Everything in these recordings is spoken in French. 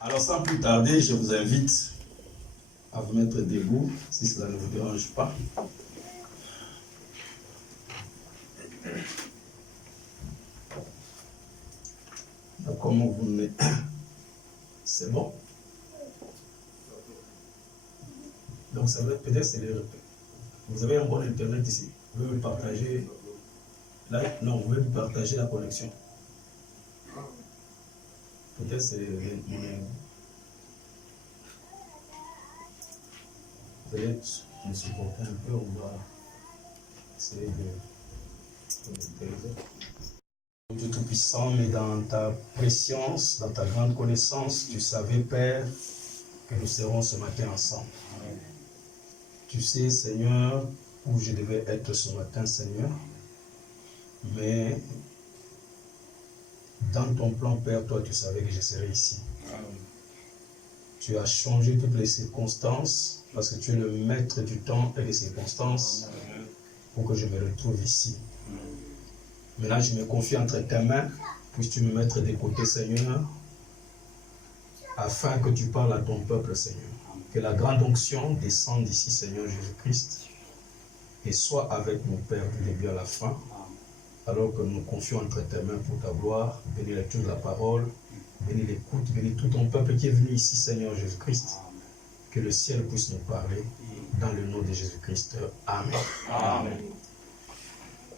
Alors sans plus tarder, je vous invite à vous mettre debout, si cela ne vous dérange pas. Donc, comment vous venez? C'est bon? Donc ça veut peut-être c'est les repères. Vous avez un bon internet ici. Vous pouvez me partager. Là, non, vous pouvez me partager la connexion. Peut-être c'est mon. Vous allez me supporter un peu, on va essayer de. Dieu Tout-Puissant, mais dans ta préscience, dans ta grande connaissance, tu savais, Père, que nous serons ce matin ensemble. Amen. Tu sais, Seigneur, où je devais être ce matin, Seigneur, mais dans ton plan, Père, toi, tu savais que je serais ici. Amen. Tu as changé toutes les circonstances, parce que tu es le maître du temps et des circonstances, pour que je me retrouve ici. Maintenant, je me confie entre tes mains, puisses-tu me mettre des côtés, Seigneur, afin que tu parles à ton peuple, Seigneur. Que la grande onction descende d'ici, Seigneur Jésus-Christ, et soit avec mon Père du début à la fin, alors que nous confions entre tes mains pour ta gloire. Bénis la lecture de la parole, bénis l'écoute, bénis tout ton peuple qui est venu ici, Seigneur Jésus-Christ. Que le ciel puisse nous parler, dans le nom de Jésus-Christ. Amen. Amen.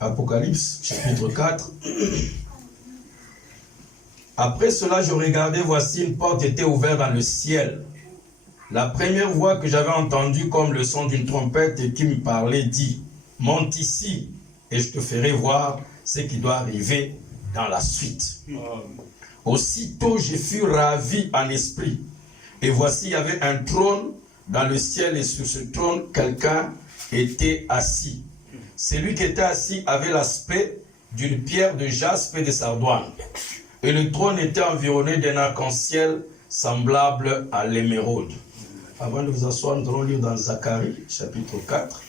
Apocalypse, chapitre 4. Après cela, je regardais, voici une porte était ouverte dans le ciel. La première voix que j'avais entendue comme le son d'une trompette et qui me parlait dit, « Monte ici et je te ferai voir ce qui doit arriver dans la suite. » Aussitôt, je fus ravi en esprit. Et voici, il y avait un trône dans le ciel et sur ce trône, quelqu'un était assis. Celui qui était assis avait l'aspect d'une pierre de jaspe et de sardoine. Et le trône était environné d'un arc-en-ciel semblable à l'émeraude. Avant de vous asseoir, nous allons lire dans Zacharie, chapitre 4.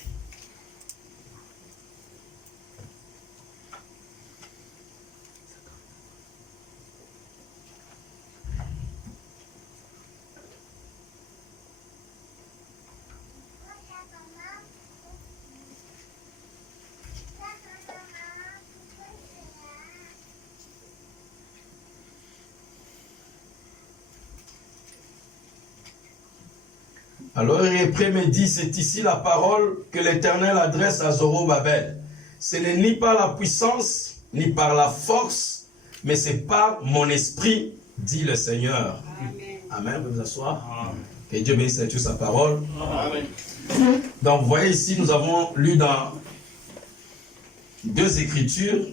Alors Hébreux me dit, c'est ici la parole que l'Éternel adresse à Zorobabel. Ce n'est ni par la puissance, ni par la force, mais c'est par mon esprit, dit le Seigneur. Amen. Amen. Vous vous asseoir. Que Dieu bénisse toute sa parole. Amen. Donc, vous voyez ici, nous avons lu dans 2 Écritures.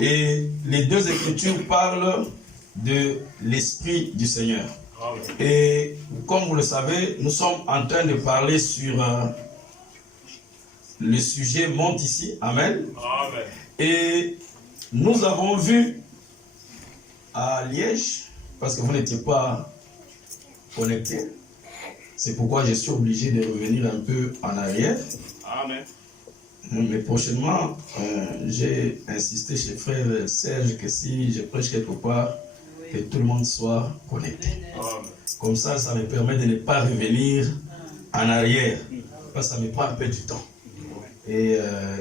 Et les 2 Écritures parlent de l'Esprit du Seigneur. Amen. Et comme vous le savez, nous sommes en train de parler sur le sujet monte ici. Amen. Amen. Et nous avons vu à Liège, parce que vous n'étiez pas connectés, c'est pourquoi je suis obligé de revenir un peu en arrière. Amen. Mais prochainement, j'ai insisté chez frère Serge que si je prêche quelque part, que tout le monde soit connecté. Amen. Comme ça, ça me permet de ne pas revenir en arrière, parce que ça me prend un peu du temps. Et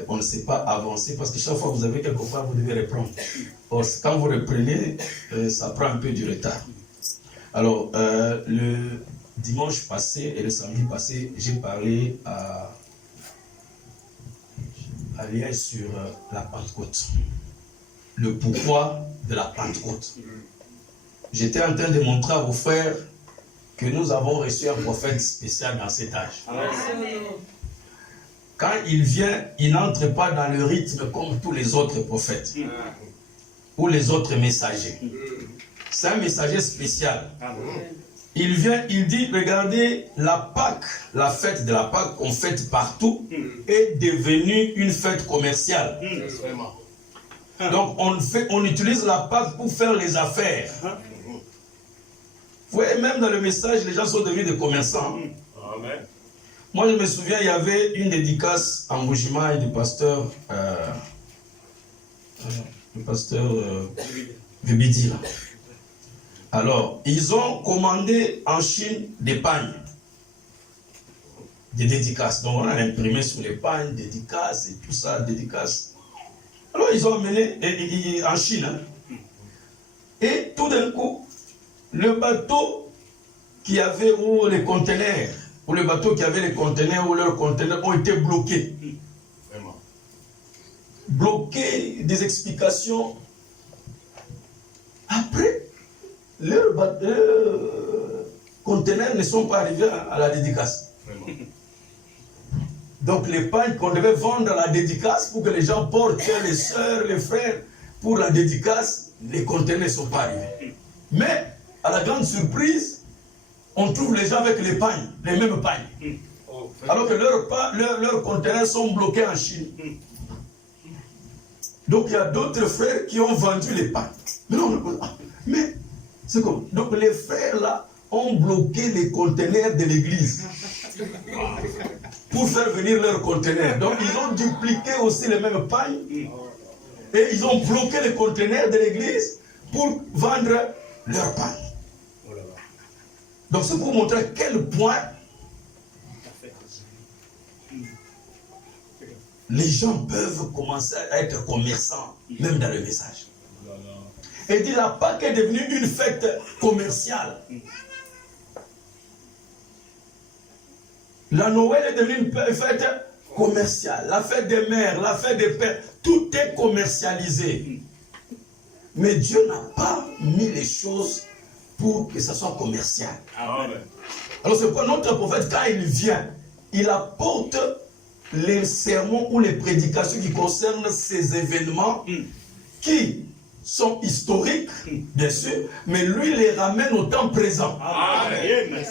on ne sait pas avancer, parce que chaque fois que vous avez quelque part, vous devez reprendre. Or, quand vous reprenez, ça prend un peu du retard. Alors, le dimanche passé et le samedi passé, j'ai parlé à Liège sur la Pentecôte. Le pourquoi de la Pentecôte. J'étais en train de montrer à vos frères que nous avons reçu un prophète spécial dans cet âge. Amen. Quand il vient, il n'entre pas dans le rythme comme tous les autres prophètes ou les autres messagers. C'est un messager spécial. Il vient, il dit, regardez, la Pâque, la fête de la Pâque qu'on fête partout, est devenue une fête commerciale. Donc on utilise la Pâque pour faire les affaires. Vous voyez, même dans le message, les gens sont devenus des commerçants. Amen. Moi, je me souviens, il y avait une dédicace en Bougimaï du pasteur Vebidi. Alors, ils ont commandé en Chine des pagnes, des dédicaces. Donc, on a imprimé sur les pagnes, dédicaces et tout ça, dédicaces. Alors, ils ont amené en Chine. Hein. Et tout d'un coup, le bateau qui avait, ou les conteneurs, ou le bateau qui avait les conteneurs, ou leurs conteneurs ont été bloqués. Vraiment. Bloqués, des explications. Après, leurs conteneurs ne sont pas arrivés à la dédicace. Vraiment. Donc les pagnes qu'on devait vendre à la dédicace pour que les gens portent, les sœurs, les frères, pour la dédicace, les conteneurs ne sont pas arrivés. Mais, à la grande surprise, on trouve les gens avec les pagnes, les mêmes pagnes. Alors que leurs conteneurs sont bloqués en Chine. Donc il y a d'autres frères qui ont vendu les pagnes. Mais c'est comme. Donc les frères là ont bloqué les conteneurs de l'église pour faire venir leurs conteneurs. Donc ils ont dupliqué aussi les mêmes pagnes et ils ont bloqué les conteneurs de l'église pour vendre leurs pagnes. Donc c'est pour montrer à quel point les gens peuvent commencer à être commerçants, même dans le message. Et dit la Pâque est devenue une fête commerciale. La Noël est devenue une fête commerciale. La fête des mères, la fête des pères, tout est commercialisé. Mais Dieu n'a pas mis les choses pour que ça soit commercial. Amen. Alors c'est pourquoi notre prophète, quand il vient, il apporte les sermons ou les prédications qui concernent ces événements qui sont historiques, bien sûr, mais lui les ramène au temps présent. Amen.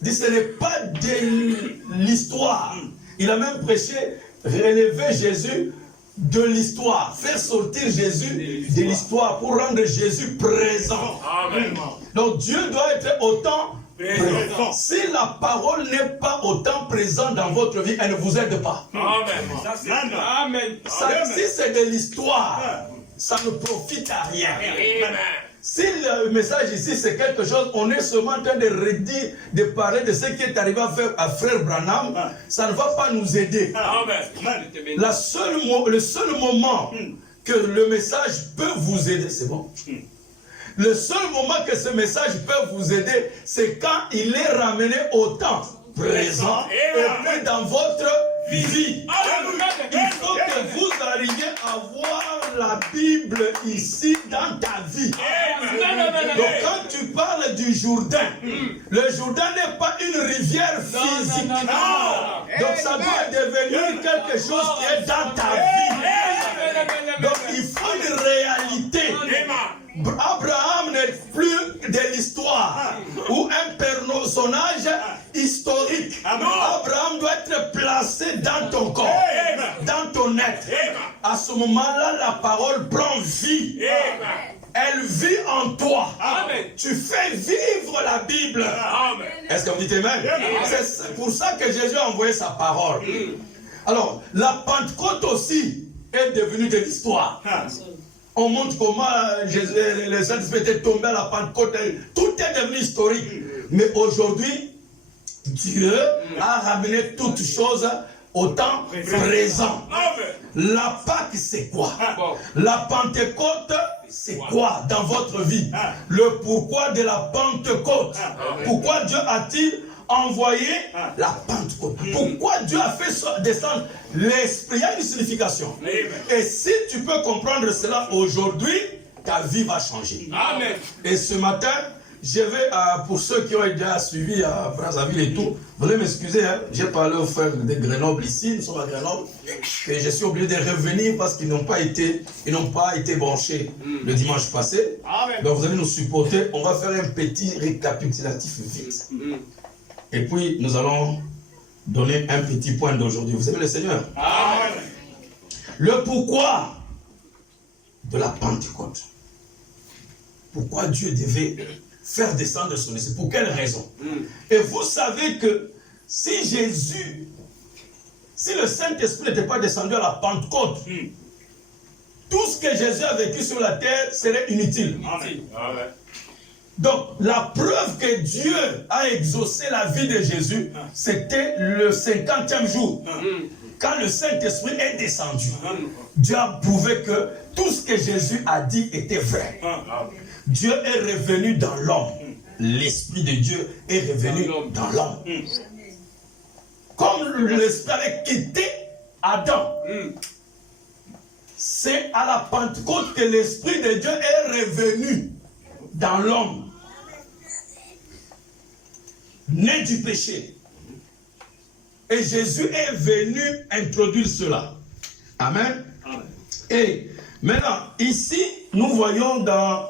Il dit, ce n'est pas de l'histoire. Il a même prêché, relever Jésus de l'histoire, faire sortir Jésus de l'histoire pour rendre Jésus présent. Amen. Donc Dieu doit être autant présent. Si la parole n'est pas autant présente dans votre vie, elle ne vous aide pas. Amen. Amen. Si c'est de l'histoire, ça ne profite à rien. Amen. Si le message ici c'est quelque chose, on est seulement en train de redire, de parler de ce qui est arrivé à frère Branham, ça ne va pas nous aider. Amen. Le seul moment que le message peut vous aider, c'est bon. Le seul moment que ce message peut vous aider, c'est quand il est ramené au temps présent et puis dans votre vie. Il faut que vous arriviez à voir la Bible ici dans ta vie. Donc quand tu parles du Jourdain, le Jourdain n'est pas une rivière physique. Donc ça doit devenir quelque chose qui est dans ta vie. Donc il faut une réalité. Abraham n'est plus de l'histoire ou un personnage historique. Abraham doit être placé dans ton corps, dans ton être. À ce moment-là, la parole prend vie. Elle vit en toi. Tu fais vivre la Bible. Est-ce que vous dites Amen? C'est pour ça que Jésus a envoyé sa parole. Alors, la Pentecôte aussi est devenue de l'histoire. On montre comment Jésus, les Saint-Esprit étaient tombés à la Pentecôte. Tout est devenu historique. Mais aujourd'hui, Dieu a ramené toutes choses au temps présent. La Pâque, c'est quoi? La Pentecôte, c'est quoi dans votre vie? Le pourquoi de la Pentecôte. Pourquoi Dieu a-t-il envoyé la Pentecôte? Pourquoi Dieu a fait descendre l'Esprit? Il y a une signification. Et si tu peux comprendre cela aujourd'hui, ta vie va changer. Amen. Et ce matin, je vais, pour ceux qui ont déjà suivi à Brazzaville et tout, vous allez m'excuser, hein, j'ai parlé aux frères de Grenoble ici, nous sommes à Grenoble, et je suis obligé de revenir parce qu'ils n'ont pas été branchés le dimanche passé. Amen. Donc vous allez nous supporter, on va faire un petit récapitulatif vite. Et puis nous allons donner un petit point d'aujourd'hui. Vous aimez le Seigneur? Amen. Le pourquoi de la Pentecôte. Pourquoi Dieu devait faire descendre son esprit? Pour quelle raison? Et vous savez que si le Saint-Esprit n'était pas descendu à la Pentecôte, tout ce que Jésus a vécu sur la terre serait inutile. Amen. Donc, la preuve que Dieu a exaucé la vie de Jésus, c'était le 50e jour. Quand le Saint-Esprit est descendu, Dieu a prouvé que tout ce que Jésus a dit était vrai. Dieu est revenu dans l'homme. L'Esprit de Dieu est revenu dans l'homme. Comme l'Esprit avait quitté Adam, c'est à la Pentecôte que l'Esprit de Dieu est revenu dans l'homme, né du péché. Et Jésus est venu introduire cela. Amen. Amen. Et maintenant, ici, nous voyons dans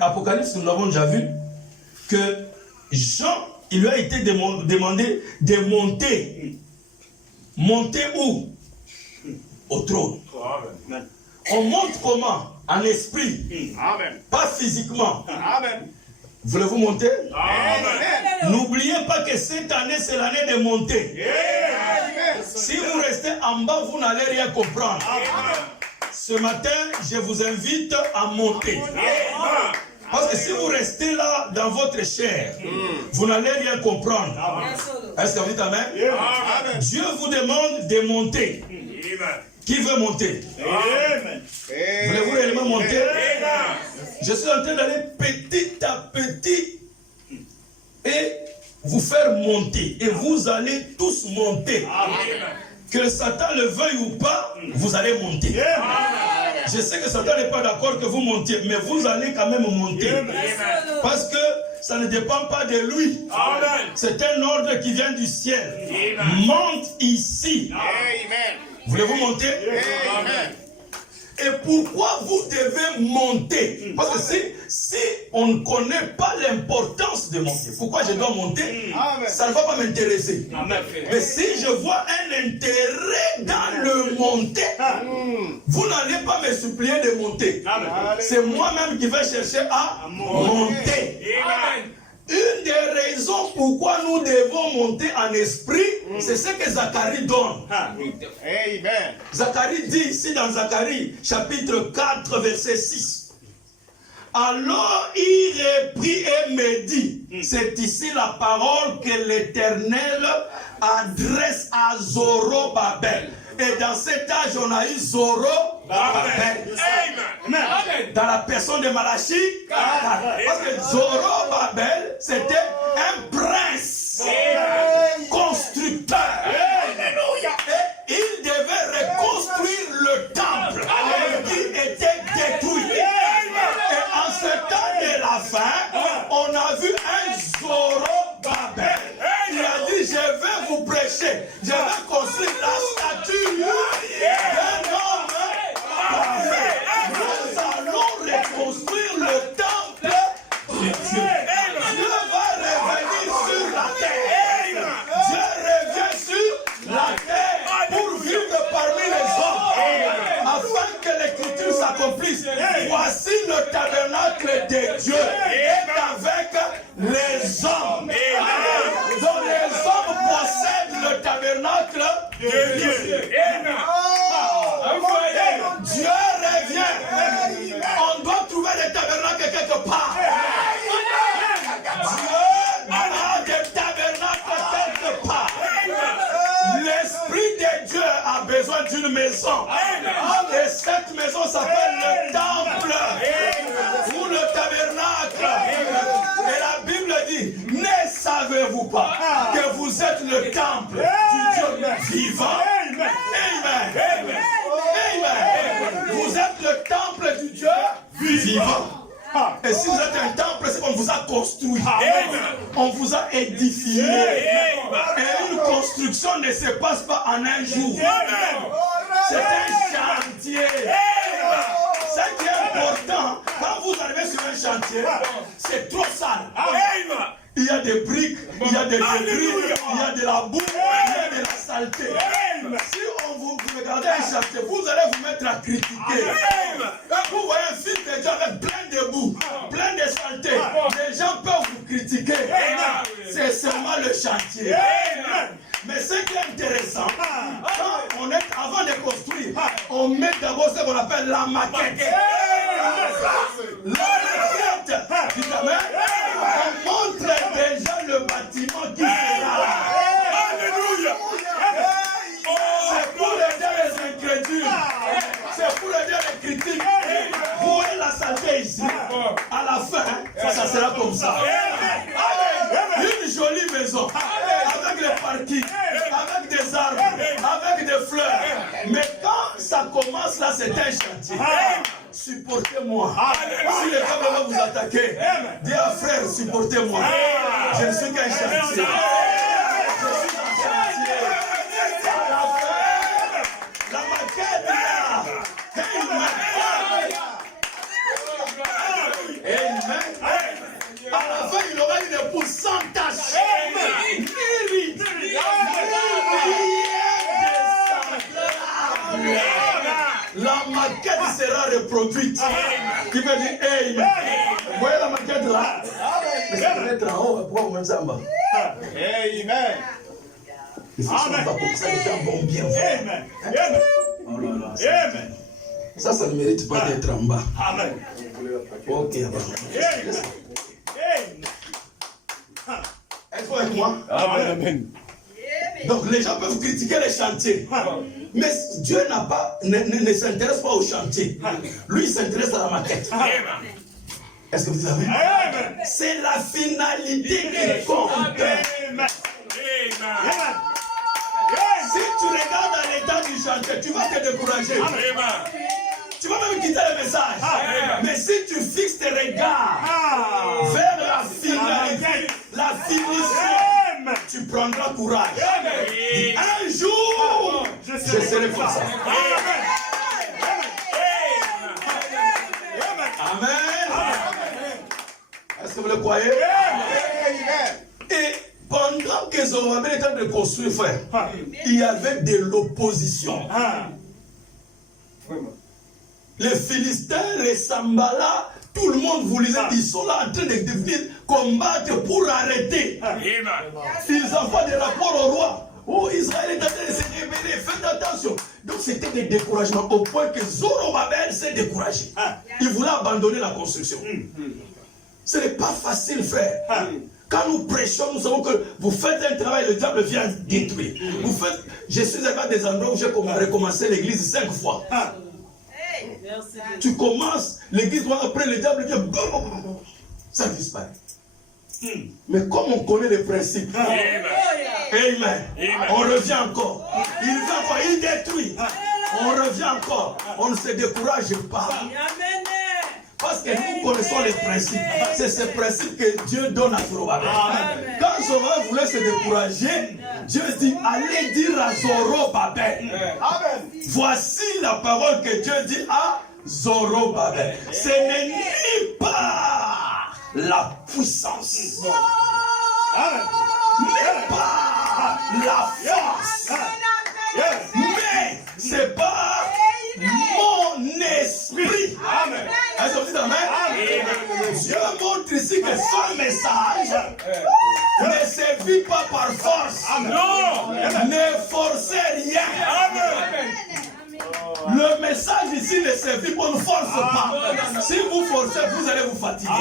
Apocalypse, nous l'avons déjà vu, que Jean, il lui a été demandé de monter. Monter où? Au trône. Amen. On monte comment? En esprit. Amen. Pas physiquement. Amen. Voulez-vous monter? Amen. N'oubliez pas que cette année, c'est l'année de monter. Amen. Si vous restez en bas, vous n'allez rien comprendre. Amen. Ce matin, je vous invite à monter. Amen. Parce que si vous restez là dans votre chair, vous n'allez rien comprendre. Est-ce que vous dites Amen? Amen. Dieu vous demande de monter. Amen. Qui veut monter? Amen. Voulez-vous réellement monter? Amen. Je suis en train d'aller petit à petit et vous faire monter. Et vous allez tous monter. Amen. Que Satan le veuille ou pas, vous allez monter. Amen. Je sais que Satan n'est pas d'accord que vous montiez, mais vous allez quand même monter. Amen. Parce que ça ne dépend pas de lui. C'est un ordre qui vient du ciel. Amen. Monte ici. Amen. Voulez-vous monter? Amen. Et pourquoi vous devez monter? Parce que si on ne connaît pas l'importance de monter, pourquoi je dois monter? Ça ne va pas m'intéresser. Mais si je vois un intérêt dans le monter, vous n'allez pas me supplier de monter. C'est moi-même qui vais chercher à monter. Amen. Une des raisons pourquoi nous devons monter en esprit, c'est ce que Zacharie donne. Amen. Zacharie dit ici dans Zacharie, chapitre 4, verset 6. Alors il reprit et me dit, c'est ici la parole que l'Éternel adresse à Zorobabel. Et dans cet âge, on a eu Zorobabel. Dans la personne de Malachie, parce que Zorobabel, c'était un prince constructeur. Et il devait reconstruire le temple qui était détruit. Et en ce temps de la fin, on a vu un Zorobabel. Il a dit, je vais vous prêcher, je vais construire la statue d'un homme parfait. Nous allons reconstruire le temple de Dieu. Dieu va revenir sur la terre. Dieu revient sur la terre pour vivre parmi les hommes, afin que l'écriture s'accomplisse. Voici le tabernacle de Dieu est avec les hommes. Donc les hommes possèdent le tabernacle de Dieu. Dieu revient. On doit trouver le tabernacle quelque part. Dieu a des tabernacles quelque part. L'Esprit de Dieu a besoin d'une maison. Et cette maison s'appelle le temple ou le tabernacle. Et la Bible dit, ne savez-vous pas que vous êtes le temple du Dieu vivant? Amen. Vous êtes le temple du Dieu vivant. Et si vous êtes un temple, c'est qu'on vous a construit. On vous a édifié. Et une construction ne se passe pas en un jour. C'est un chantier. Ce qui est important, quand vous arrivez sur un chantier, c'est trop sale. Il y a des briques, il y a des débris, il y a de la boue, il y a de la saleté. Si vous regardez un chantier, vous allez vous mettre à critiquer. Vous voyez un film de Dieu avec plein de boue, plein de saleté. Les gens peuvent vous critiquer. C'est seulement le chantier. Mais ce qui est intéressant, quand on est avant de construire, on met d'abord ce qu'on appelle la maquette. La maquette, on montre déjà le bâtiment qui sera. Alléluia. C'est pour aider les incrédules. C'est pour aider les critiques. Vous voyez la saleté ici. À la fin, ça sera comme ça. Une jolie maison. Avec les parkings, avec des arbres, avec des fleurs. Mais quand ça commence là, c'est un chantier. Supportez-moi. Si le diable va vous attaquer, dis à frère, supportez-moi. Je ne suis qu'un chantier. Je suis un chantier. À la fin, la maquette là. Amen. À la fin, il aura une épouse sans tache. La maquette sera reproduite. Qui veut dire Amen. Vous voyez la maquette là? Mais ça peut être en haut, pourquoi vous mettez ça en bas? Amen. Il faut que ça va comme ça, les gens vont bien voir. Oh là là. Ça ne mérite pas d'être en bas. Amen. Ok, êtes-vous avec moi? Amen. Donc les gens peuvent critiquer les chantiers. Mais Dieu ne s'intéresse pas au chantier. Lui, il s'intéresse à la maquette. Est-ce que vous savez? C'est la finalité qui compte. Si tu regardes à l'état du chantier, tu vas te décourager. Tu vas même quitter le message. Mais si tu fixes tes regards vers la finalité, la finition, tu prendras courage. Un jour, je serai comme ça. Amen. Est-ce que vous le croyez? Et pendant que Zorobabel était en train de construire, frère, il y avait de l'opposition. Les Philistins, les Sambala, tout le monde vous lisait, ils sont là en train de venir combattre pour arrêter. Ils envoient des rapports au roi. Oh, Israël est en train de se révéler, faites attention. Donc c'était des découragements au point que Zorobabel s'est découragé. Il voulait abandonner la construction. Ce n'est pas facile, frère. Quand nous prêchons, nous savons que vous faites un travail, le diable vient détruire. Vous faites, je suis allé à des endroits où j'ai recommencé l'église 5 fois. Tu commences l'église, après le diable vient, ça disparaît. Mais comme on connaît les principes, Amen. On revient encore. Il vient encore, il détruit. On revient encore. On ne se décourage pas. Parce que nous connaissons les principes. C'est ces principes que Dieu donne à Zorobabel. Quand Zorobabel voulait se décourager, Dieu dit, allez dire à Zorobabel. Amen. Voici la parole que Dieu dit à Zorobabel. Ce n'est ni pas la puissance, n'est pas la force, mais c'est pas mon esprit. Amen. Est-ce que vous dites amen? Dieu montre ici que son message ne se vit pas par force. Non. Ne forcez rien. Amen. Le message ici ne se vit pas, ne force pas. Si vous forcez, vous allez vous fatiguer.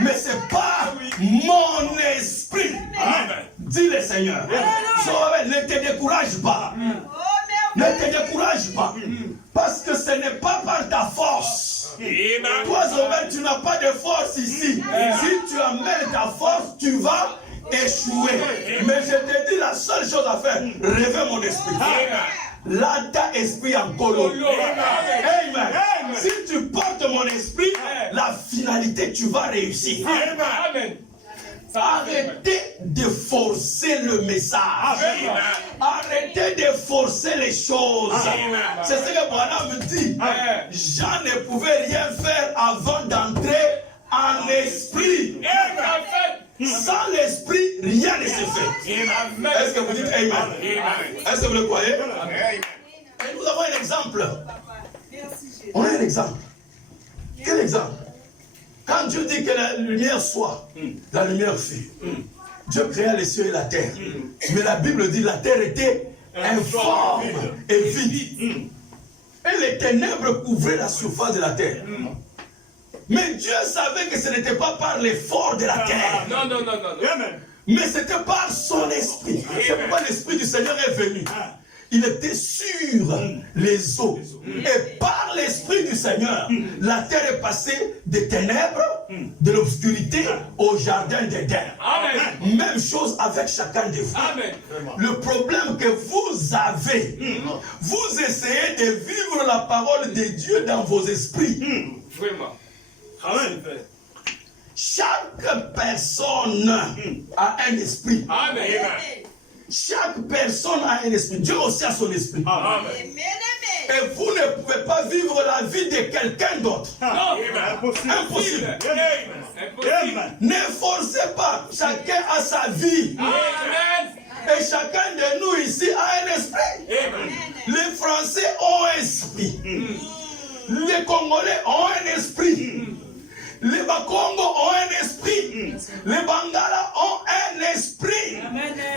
Mais ce n'est pas mon esprit. Dit le Seigneur. Ne te décourage pas. Ne te décourage pas. Parce que ce n'est pas par ta force. Toi, Zobel, tu n'as pas de force ici. Si tu amènes ta force, tu vas échouer. Mais je te dis la seule chose à faire, réveille mon esprit. Lata esprit en colo. Amen. Si tu portes mon esprit, la finalité, tu vas réussir. Amen. Arrêtez de forcer le message. Arrêtez de forcer les choses. C'est ce que Branham me dit. Jean ne pouvait rien faire avant d'entrer en esprit. Sans l'esprit, rien ne se fait. Est-ce que vous dites Amen? Est-ce que vous le croyez? Et nous avons un exemple. On a un exemple. Quel exemple? Quand Dieu dit que la lumière soit, la lumière fut. Dieu créa les cieux et la terre. Mais la Bible dit que la terre était informe et vide. Et les ténèbres couvraient la surface de la terre. Mais Dieu savait que ce n'était pas par l'effort de la terre. Non. Mais c'était par son esprit. C'est pourquoi l'esprit du Seigneur est venu. Il était sur les eaux. Et par l'esprit du Seigneur, la terre est passée des ténèbres, de l'obscurité au jardin d'Éden. Même chose avec chacun de vous. Le problème que vous avez, vous essayez de vivre la parole de Dieu dans vos esprits. Vraiment. Chaque personne a un esprit. Amen. Chaque personne a un esprit. Dieu aussi a son esprit. Amen. Et vous ne pouvez pas vivre la vie de quelqu'un d'autre. Impossible. Ne forcez pas. Chacun a sa vie. Amen. Et chacun de nous ici a un esprit. Amen. Les Français ont un esprit. Les Congolais ont un esprit. Les Bakongo ont un esprit. Les Bangala ont un esprit.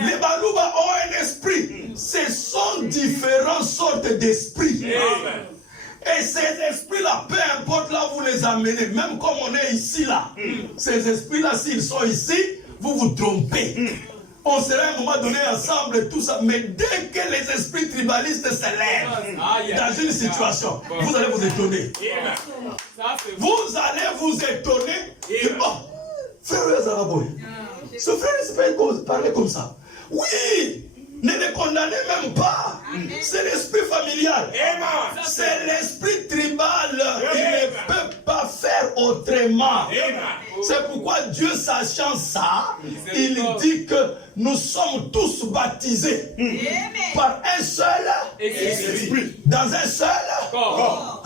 Les Baluba ont un esprit. Ce sont différentes sortes d'esprits. Et ces esprits-là, peu importe là où vous les amenez, même comme on est ici là, ces esprits-là, s'ils sont ici, vous vous trompez. On sera à un moment donné ensemble, tout ça. Mais dès que les esprits tribalistes se lèvent dans une situation, vous allez vous étonner. Vous allez vous étonner. Que, oh, frère Zaraboy, ce frère ne s'est pas parler comme ça. Oui, ne les condamnez même pas. C'est l'esprit familial. C'est l'esprit tribal. Il ne peut pas faire autrement. C'est pourquoi Dieu, sachant ça, il dit que nous sommes tous baptisés par un seul esprit, dans un seul corps.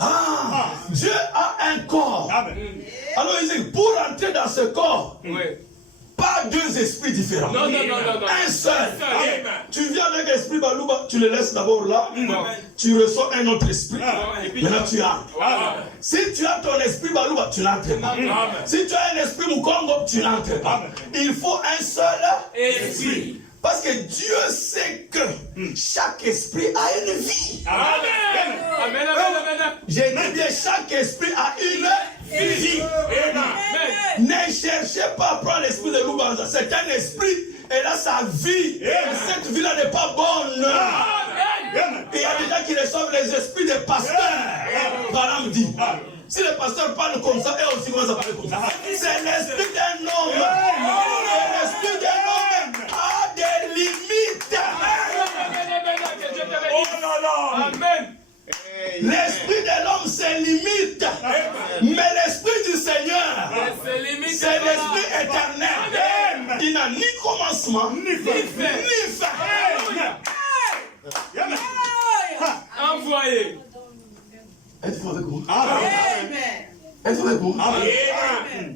Dieu a un corps. Alors il dit, pour entrer dans ce corps, pas deux esprits différents. Non. Un seul. Tu viens avec l'esprit Balouba, tu le laisses d'abord là. Tu reçois un autre esprit. Maintenant tu entres. Si tu as ton esprit Balouba, tu n'entres pas. Si tu as un esprit Mukongo, tu n'entres pas. Il faut un seul esprit. Parce que Dieu sait que chaque esprit a une vie. Amen. J'ai dit bien, chaque esprit a une vie. Ne cherchez cherchez pas à prendre l'esprit de Loubanza. C'est un esprit, et là, sa vie. Et cette vie-là n'est pas bonne. Et il y a des gens qui reçoivent les esprits des pasteurs. Balaam dit. Si le pasteur parle comme ça, eux aussi commencent à parler comme ça. C'est l'esprit d'un homme. Et l'esprit d'un homme a des limites. Oh là là. Amen. L'esprit de l'homme, c'est limite. Mais l'esprit du Seigneur, c'est l'esprit éternel. Il n'a ni commencement, ni fin. Envoyé. Êtes-vous avec moi? Amen. Êtes-vous avec moi?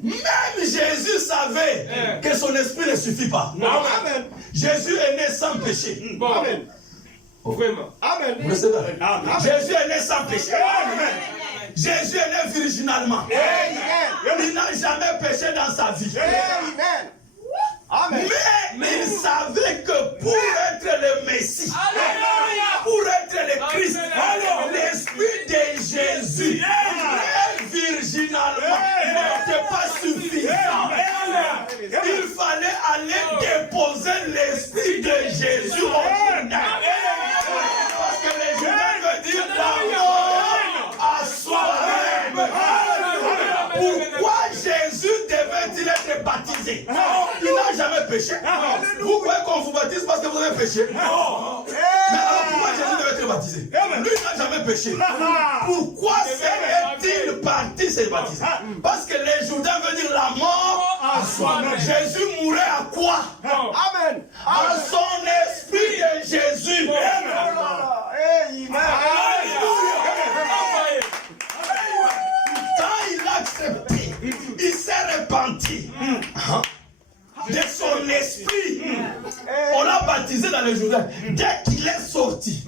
Même Jésus savait que son esprit ne suffit pas. Amen. Jésus est né sans péché. Bon. Amen. Vraiment. Amen. Vous le savez? Jésus est né sans péché. Amen. Jésus est né virginalement. Il n'a jamais péché dans sa vie. Amen. Mais il savait que pour être le Messie, pour être le Christ, l'esprit de Jésus, né virginalement, n'était pas suffisant. Il fallait aller déposer l'esprit de Jésus au Jourdain. Parce que le Jourdain veut dire la mort à soi-même. Pourquoi Jésus devait-il être baptisé? Il n'a jamais péché. Vous croyez qu'on vous baptise parce que vous avez péché? Mais alors pourquoi Jésus devait être baptisé? Lui n'a jamais péché. Pourquoi est-il parti se baptiser? Parce que le Jourdain veut dire la mort à soi-même. Jésus mourait à quoi? Amen. À son esprit de Jésus. Quand il a accepté, il s'est repenti de son esprit. On l'a baptisé dans le Jourdain. Dès qu'il est sorti,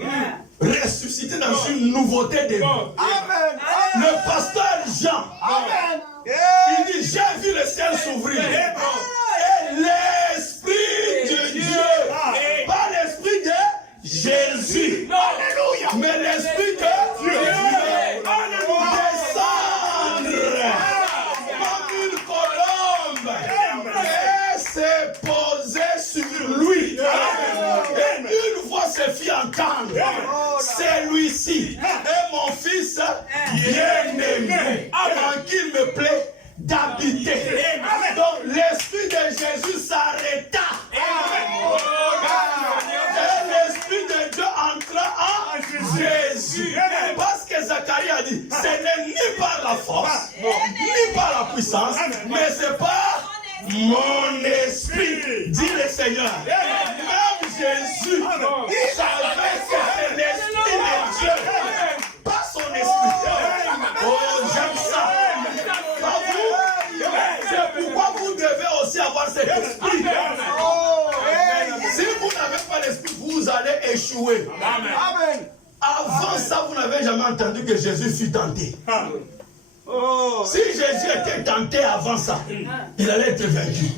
ressuscité dans une nouveauté de vie. Amen. Le pasteur Jean, Amen. il dit, j'ai vu le ciel s'ouvrir. Et l'esprit de Dieu, pas l'esprit de Jésus. Alléluia. Mais l'esprit de Dieu. Descendre comme une colombe et s'est posé sur lui. Et une voix se fit entendre. C'est lui-ci est mon fils bien-aimé, en qui il me plaît d'habiter. Donc l'esprit de Jésus s'arrêta. Et l'esprit de Dieu entra en Jésus. Parce que Zacharie a dit, ce n'est ni par la force, ni par la puissance, mais c'est par mon esprit, dit le Seigneur. Même Jésus savait que c'est l'esprit de Dieu, pas son esprit. Oh, j'aime ça. Pas vous. C'est pourquoi vous devez aussi avoir cet esprit. Si vous n'avez pas l'esprit, vous allez échouer. Amen. Avant ça, vous n'avez jamais entendu que Jésus fut tenté. Si Jésus était tenté avant ça, il allait être vaincu.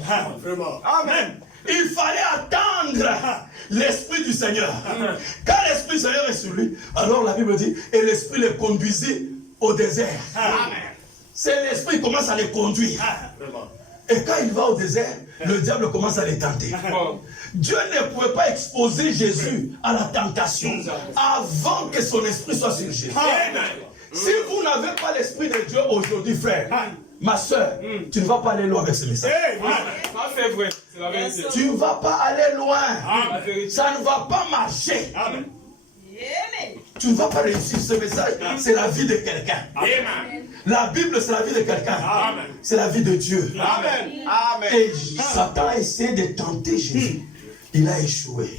Amen. Il fallait attendre l'Esprit du Seigneur. Quand l'Esprit du Seigneur est sur lui, alors la Bible dit, et l'Esprit le conduisit au désert. C'est l'Esprit qui commence à les conduire. Et quand il va au désert, le diable commence à les tenter. Dieu ne pouvait pas exposer Jésus à la tentation avant que son esprit soit sur Jésus. Si vous n'avez pas l'esprit de Dieu aujourd'hui, frère, ma soeur, tu ne vas pas aller loin avec ce message. C'est vrai, c'est la vérité. Tu ne vas pas aller loin. Ça ne va pas marcher. Tu ne vas pas réussir ce message. C'est la vie de quelqu'un. La Bible, c'est la vie de quelqu'un. C'est la vie de Dieu. Amen. Amen. Et Satan a essayé de tenter Jésus. Il a échoué.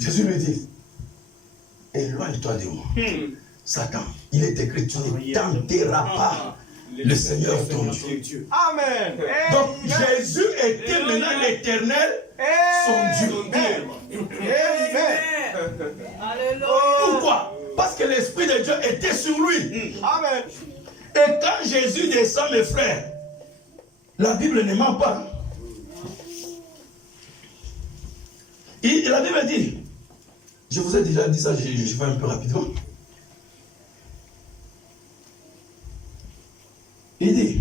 Jésus lui dit, éloigne-toi de moi. Satan, il est écrit, tu ne tenteras pas le Seigneur ton Dieu. Amen. Donc Jésus était maintenant l'éternel, son Dieu. Pourquoi? Parce que l'Esprit de Dieu était sur lui. Amen. Et quand Jésus descend, mes frères, la Bible ne ment pas. La Bible dit, je vous ai déjà dit ça, je vais un peu rapidement. Il dit,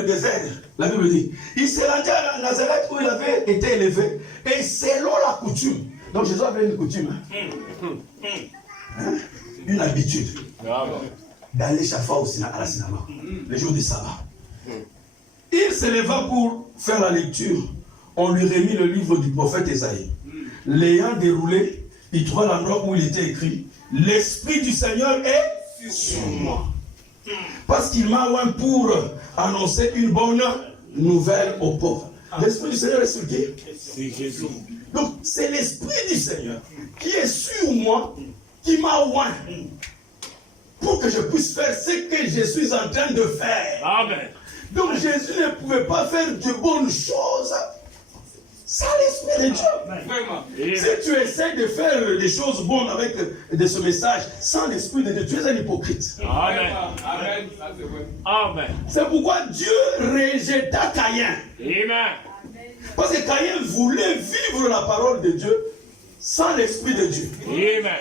le désert, la Bible dit. Il s'est rendu à Nazareth où il avait été élevé. Et selon la coutume. Donc Jésus avait une coutume. Hein? Une habitude. D'aller chaque fois à la synagogue. Le jour du sabbat. Il se leva pour faire la lecture. On lui remit le livre du prophète Ésaïe. L'ayant déroulé, il trouva l'endroit où il était écrit « L'Esprit du Seigneur est sur moi. Parce qu'il m'a oint pour annoncer une bonne nouvelle aux pauvres. » L'Esprit du Seigneur est sur qui? C'est Jésus. Donc c'est l'Esprit du Seigneur qui est sur moi, qui m'a oint pour que je puisse faire ce que je suis en train de faire. Amen. Donc Jésus ne pouvait pas faire de bonnes choses sans l'Esprit de Dieu. Vraiment. Si tu essaies de faire des choses bonnes avec de ce message sans l'Esprit de Dieu, tu es un hypocrite. Amen. Amen. Ça, c'est vrai. Amen. C'est pourquoi Dieu rejeta Caïn. Amen. Parce que Caïn voulait vivre la parole de Dieu sans l'Esprit de Dieu. Amen.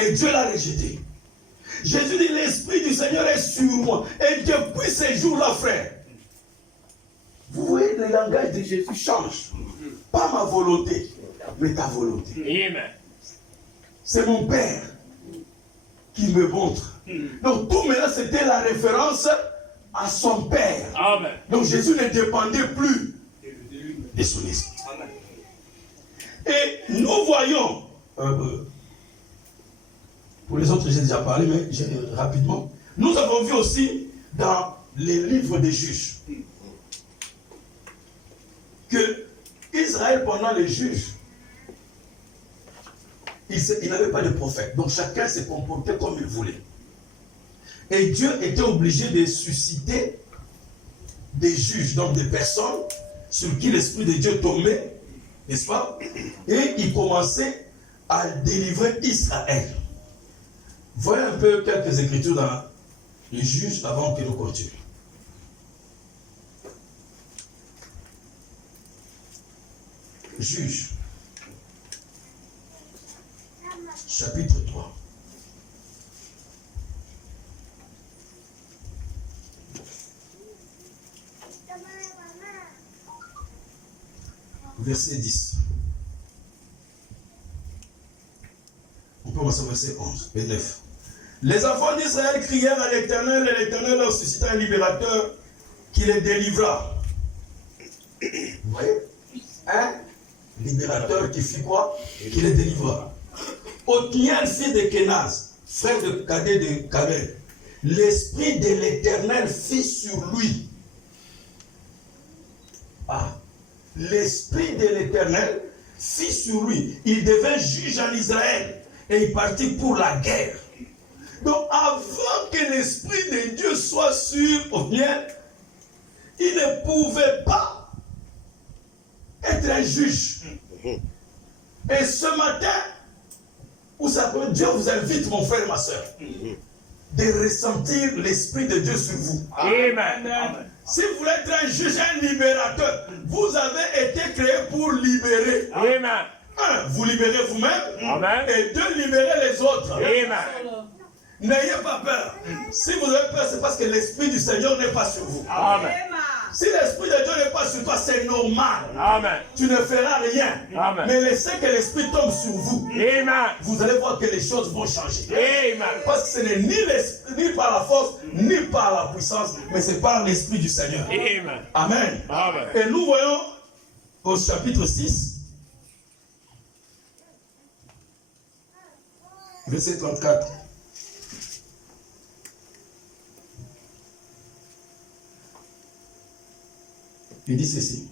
Et Dieu l'a rejeté. Jésus dit, l'Esprit du Seigneur est sur moi. Et depuis ces jours-là, frère, vous voyez, le langage de Jésus change. Pas ma volonté, mais ta volonté. Amen. C'est mon Père qui me montre. Donc tout maintenant, c'était la référence à son Père. Amen. Donc Jésus ne dépendait plus de son esprit. Et nous voyons, pour les autres j'ai déjà parlé, mais rapidement, nous avons vu aussi dans les livres des juges que Israël, pendant les juges, il n'avait pas de prophète. Donc chacun se comportait comme il voulait. Et Dieu était obligé de susciter des juges, donc des personnes sur qui l'Esprit de Dieu tombait, n'est-ce pas? Et il commençait à délivrer Israël. Voyez un peu quelques écritures dans les juges avant que nous continuions. Juges, chapitre 3. Verset 10. On peut commencer au verset 11 et 9. Les enfants d'Israël crièrent à l'Éternel, et l'Éternel leur suscita un libérateur qui les délivra. Vous voyez? Un libérateur qui fit quoi? Qui les délivra. Othniel, fils de Kenaz, frère de cadet de Caleb, l'Esprit de l'Éternel fit sur lui. L'Esprit de l'Éternel fit sur lui. Il devint juge en Israël et il partit pour la guerre. Donc avant que l'Esprit de Dieu soit sur Othniel, il ne pouvait pas être un juge. Et ce matin, vous savez, Dieu vous invite, mon frère et ma soeur, de ressentir l'Esprit de Dieu sur vous. Amen. Si vous voulez être un juge, un libérateur, vous avez été créé pour libérer. Amen. Un, vous libérez vous-même. Amen. Et deux, libérez les autres. Amen. N'ayez pas peur. Si vous avez peur, c'est parce que l'Esprit du Seigneur n'est pas sur vous. Amen. Si l'Esprit de Dieu n'est pas sur toi, c'est normal. Amen. Tu ne feras rien. Amen. Mais laissez que l'Esprit tombe sur vous. Amen. Vous allez voir que les choses vont changer. Amen. Parce que ce n'est ni par la force, ni par la puissance, mais c'est par l'Esprit du Seigneur. Amen. Amen. Amen. Et nous voyons au chapitre 6, verset 34. Il dit ceci.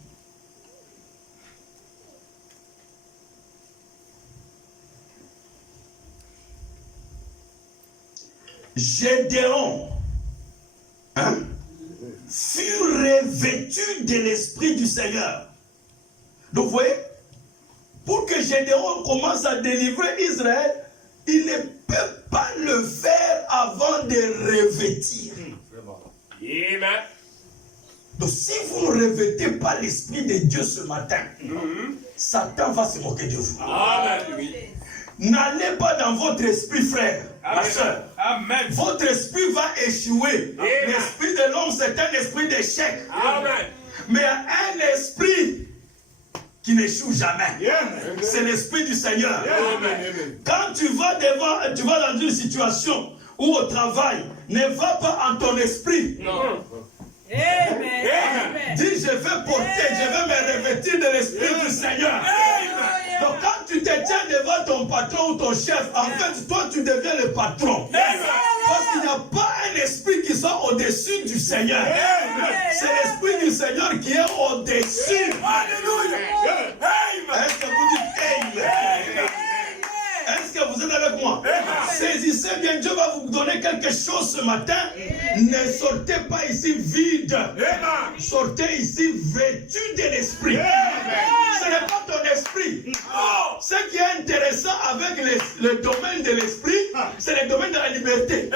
Gédéon fut revêtu de l'Esprit du Seigneur. Donc vous voyez, pour que Gédéon commence à délivrer Israël, il ne peut pas le faire avant de revêtir. Amen. Donc si vous ne revêtez pas l'Esprit de Dieu ce matin, Satan va se moquer de vous. Amen. N'allez pas dans votre esprit, frère, ma soeur. Amen. Votre esprit va échouer. Amen. L'esprit de l'homme, c'est un esprit d'échec. Amen. Mais un esprit qui n'échoue jamais. Amen. C'est l'esprit du Seigneur. Amen. Quand tu vas dans une situation ou au travail, ne va pas en ton esprit. Non. Amen. Dis, je vais porter, je vais me revêtir de l'esprit du Seigneur. Donc quand tu te tiens devant ton patron ou ton chef, en fait, toi, tu deviens le patron. Parce qu'il n'y a pas un esprit qui soit au-dessus du Seigneur. C'est l'esprit du Seigneur qui est au-dessus. Alléluia. Est-ce que vous dites Amen? Est-ce que vous êtes avec moi? Saisissez bien, Dieu va vous donner quelque chose ce matin. Ne sortez pas ici vide. Sortez ici vêtu de l'esprit. Ce n'est pas ton esprit. Ce qui est intéressant avec le domaine de l'esprit, c'est le domaine de la liberté.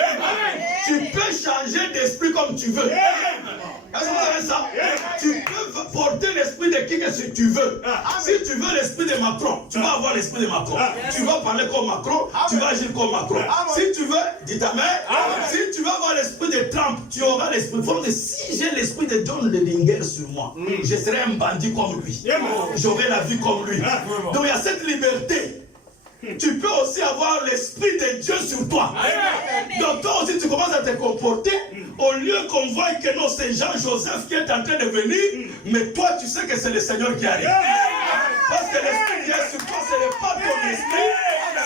Tu peux changer d'esprit comme tu veux. Est-ce que vous savez ça? Tu peux porter l'esprit de qui que tu veux. Si tu veux l'esprit de Macron, tu vas avoir l'esprit de Macron. Tu vas parler comme Macron, tu vas agir comme Macron. Si tu veux, dis Amen. Si tu veux avoir l'esprit de Trump, tu auras l'esprit. Si j'ai l'esprit de John Ledinger sur moi, je serai un bandit comme lui. J'aurai la vie comme lui. Donc il y a cette liberté. Tu peux aussi avoir l'esprit de Dieu sur toi. Donc toi aussi tu commences à te comporter au lieu qu'on voit que non, c'est Jean-Joseph qui est en train de venir, mais toi tu sais que c'est le Seigneur qui arrive. Parce que l'esprit qui est sur toi, ce n'est pas ton esprit,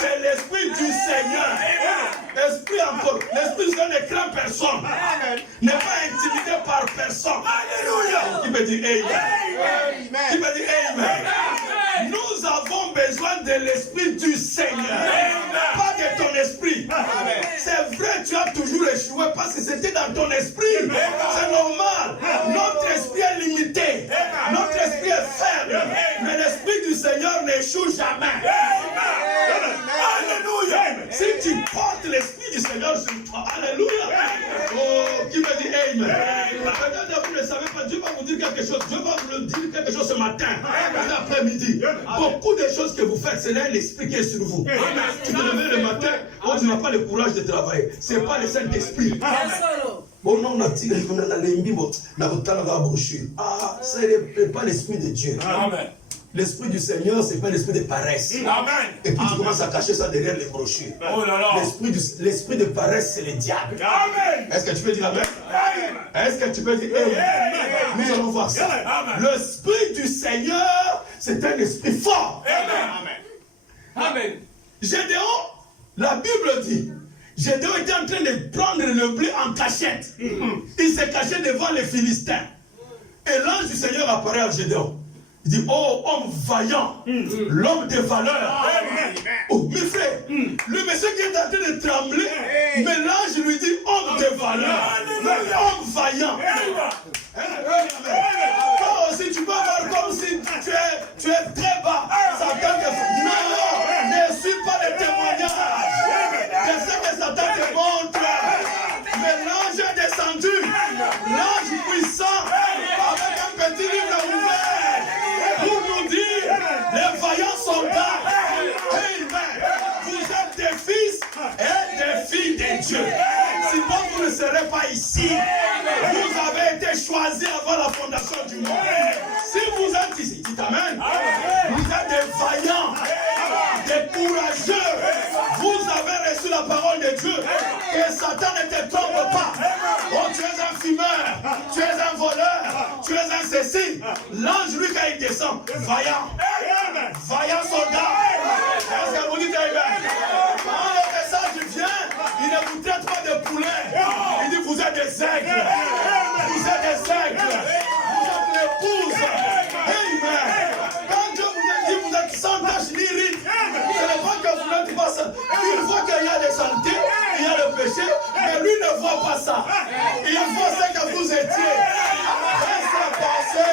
c'est l'esprit du Seigneur. L'esprit encore, l'esprit du Seigneur ne craint personne, n'est pas intimidé par personne. Alléluia. Qui peut dire Amen? Qui peut dire Amen? Nous avons besoin de l'esprit du Seigneur, pas de ton esprit. C'est vrai, tu as toujours échoué parce que c'était dans ton esprit. C'est normal. Notre esprit est limité. Notre esprit est faible. Mais l'esprit du Seigneur n'échoue jamais. Alléluia. Si tu portes l'esprit du Seigneur sur toi, alléluia. Oh, qui me dit Amen? Peut-être vous ne savez pas, Dieu va vous dire quelque chose. Dieu va vous dire quelque chose ce matin, cet après-midi. Beaucoup de choses que vous faites, c'est là l'esprit qui est sur vous. Tu te réveilles le matin, oh, tu n'as pas le courage de travailler. Ce n'est pas le Saint-Esprit. Bon, non, on a dit que ce n'est pas l'esprit de Dieu. Amen. L'esprit du Seigneur, ce n'est pas l'esprit de paresse. Amen. Et puis tu commences à cacher ça derrière les brochures. Oh là là. L'esprit de paresse, c'est le diable. Amen. Est-ce que tu peux dire Amen? Est-ce que tu peux dire Amen? Nous allons voir ça. L'esprit du Seigneur, c'est un esprit fort. Amen. Amen. Gédéon, la Bible dit, Gédéon était en train de prendre le blé en cachette. Il s'est caché devant les Philistins. Et l'ange du Seigneur apparaît à Gédéon. Il dit, oh, homme vaillant, l'homme de valeur. Oh, mes frères, le monsieur qui est en train de trembler, mais l'ange lui dit, homme de valeur, homme vaillant. Toi aussi, tu peux voir comme si tu es très bas. Satan te fait. Non, ne suis pas le témoignage de ce que Satan te montre. Mais l'ange est descendu, l'ange puissant, avec un petit livre ouvert, pour nous dire, les vaillants soldats, Amen. Vous êtes des fils et des filles de Dieu. Sinon, vous ne serez pas ici. Vous avez été choisis avant la fondation du monde. Si vous êtes ici, dites Amen. Vous êtes des vaillants, des courageux. Vous avez reçu la parole de Dieu. Et Satan ne te trompe pas. Oh, tu es un fumeur, tu es un voleur, tu es un ceci. L'ange, lui, quand il descend, vaillant. Vaillant soldat. Est-ce que vous dites Amen? Quand le message vient, il ne vous traite pas de poulet. Il dit, vous êtes des aigles. Vous êtes des aigles. Vous êtes l'épouse. Amen. Quand Dieu vous a dit, vous êtes sans tache ni ride, ce n'est pas que vous n'êtes pas ça. Il voit qu'il y a des saletés, il y a le péché, mais lui ne voit pas ça. Il voit ce que vous étiez. Laissez passer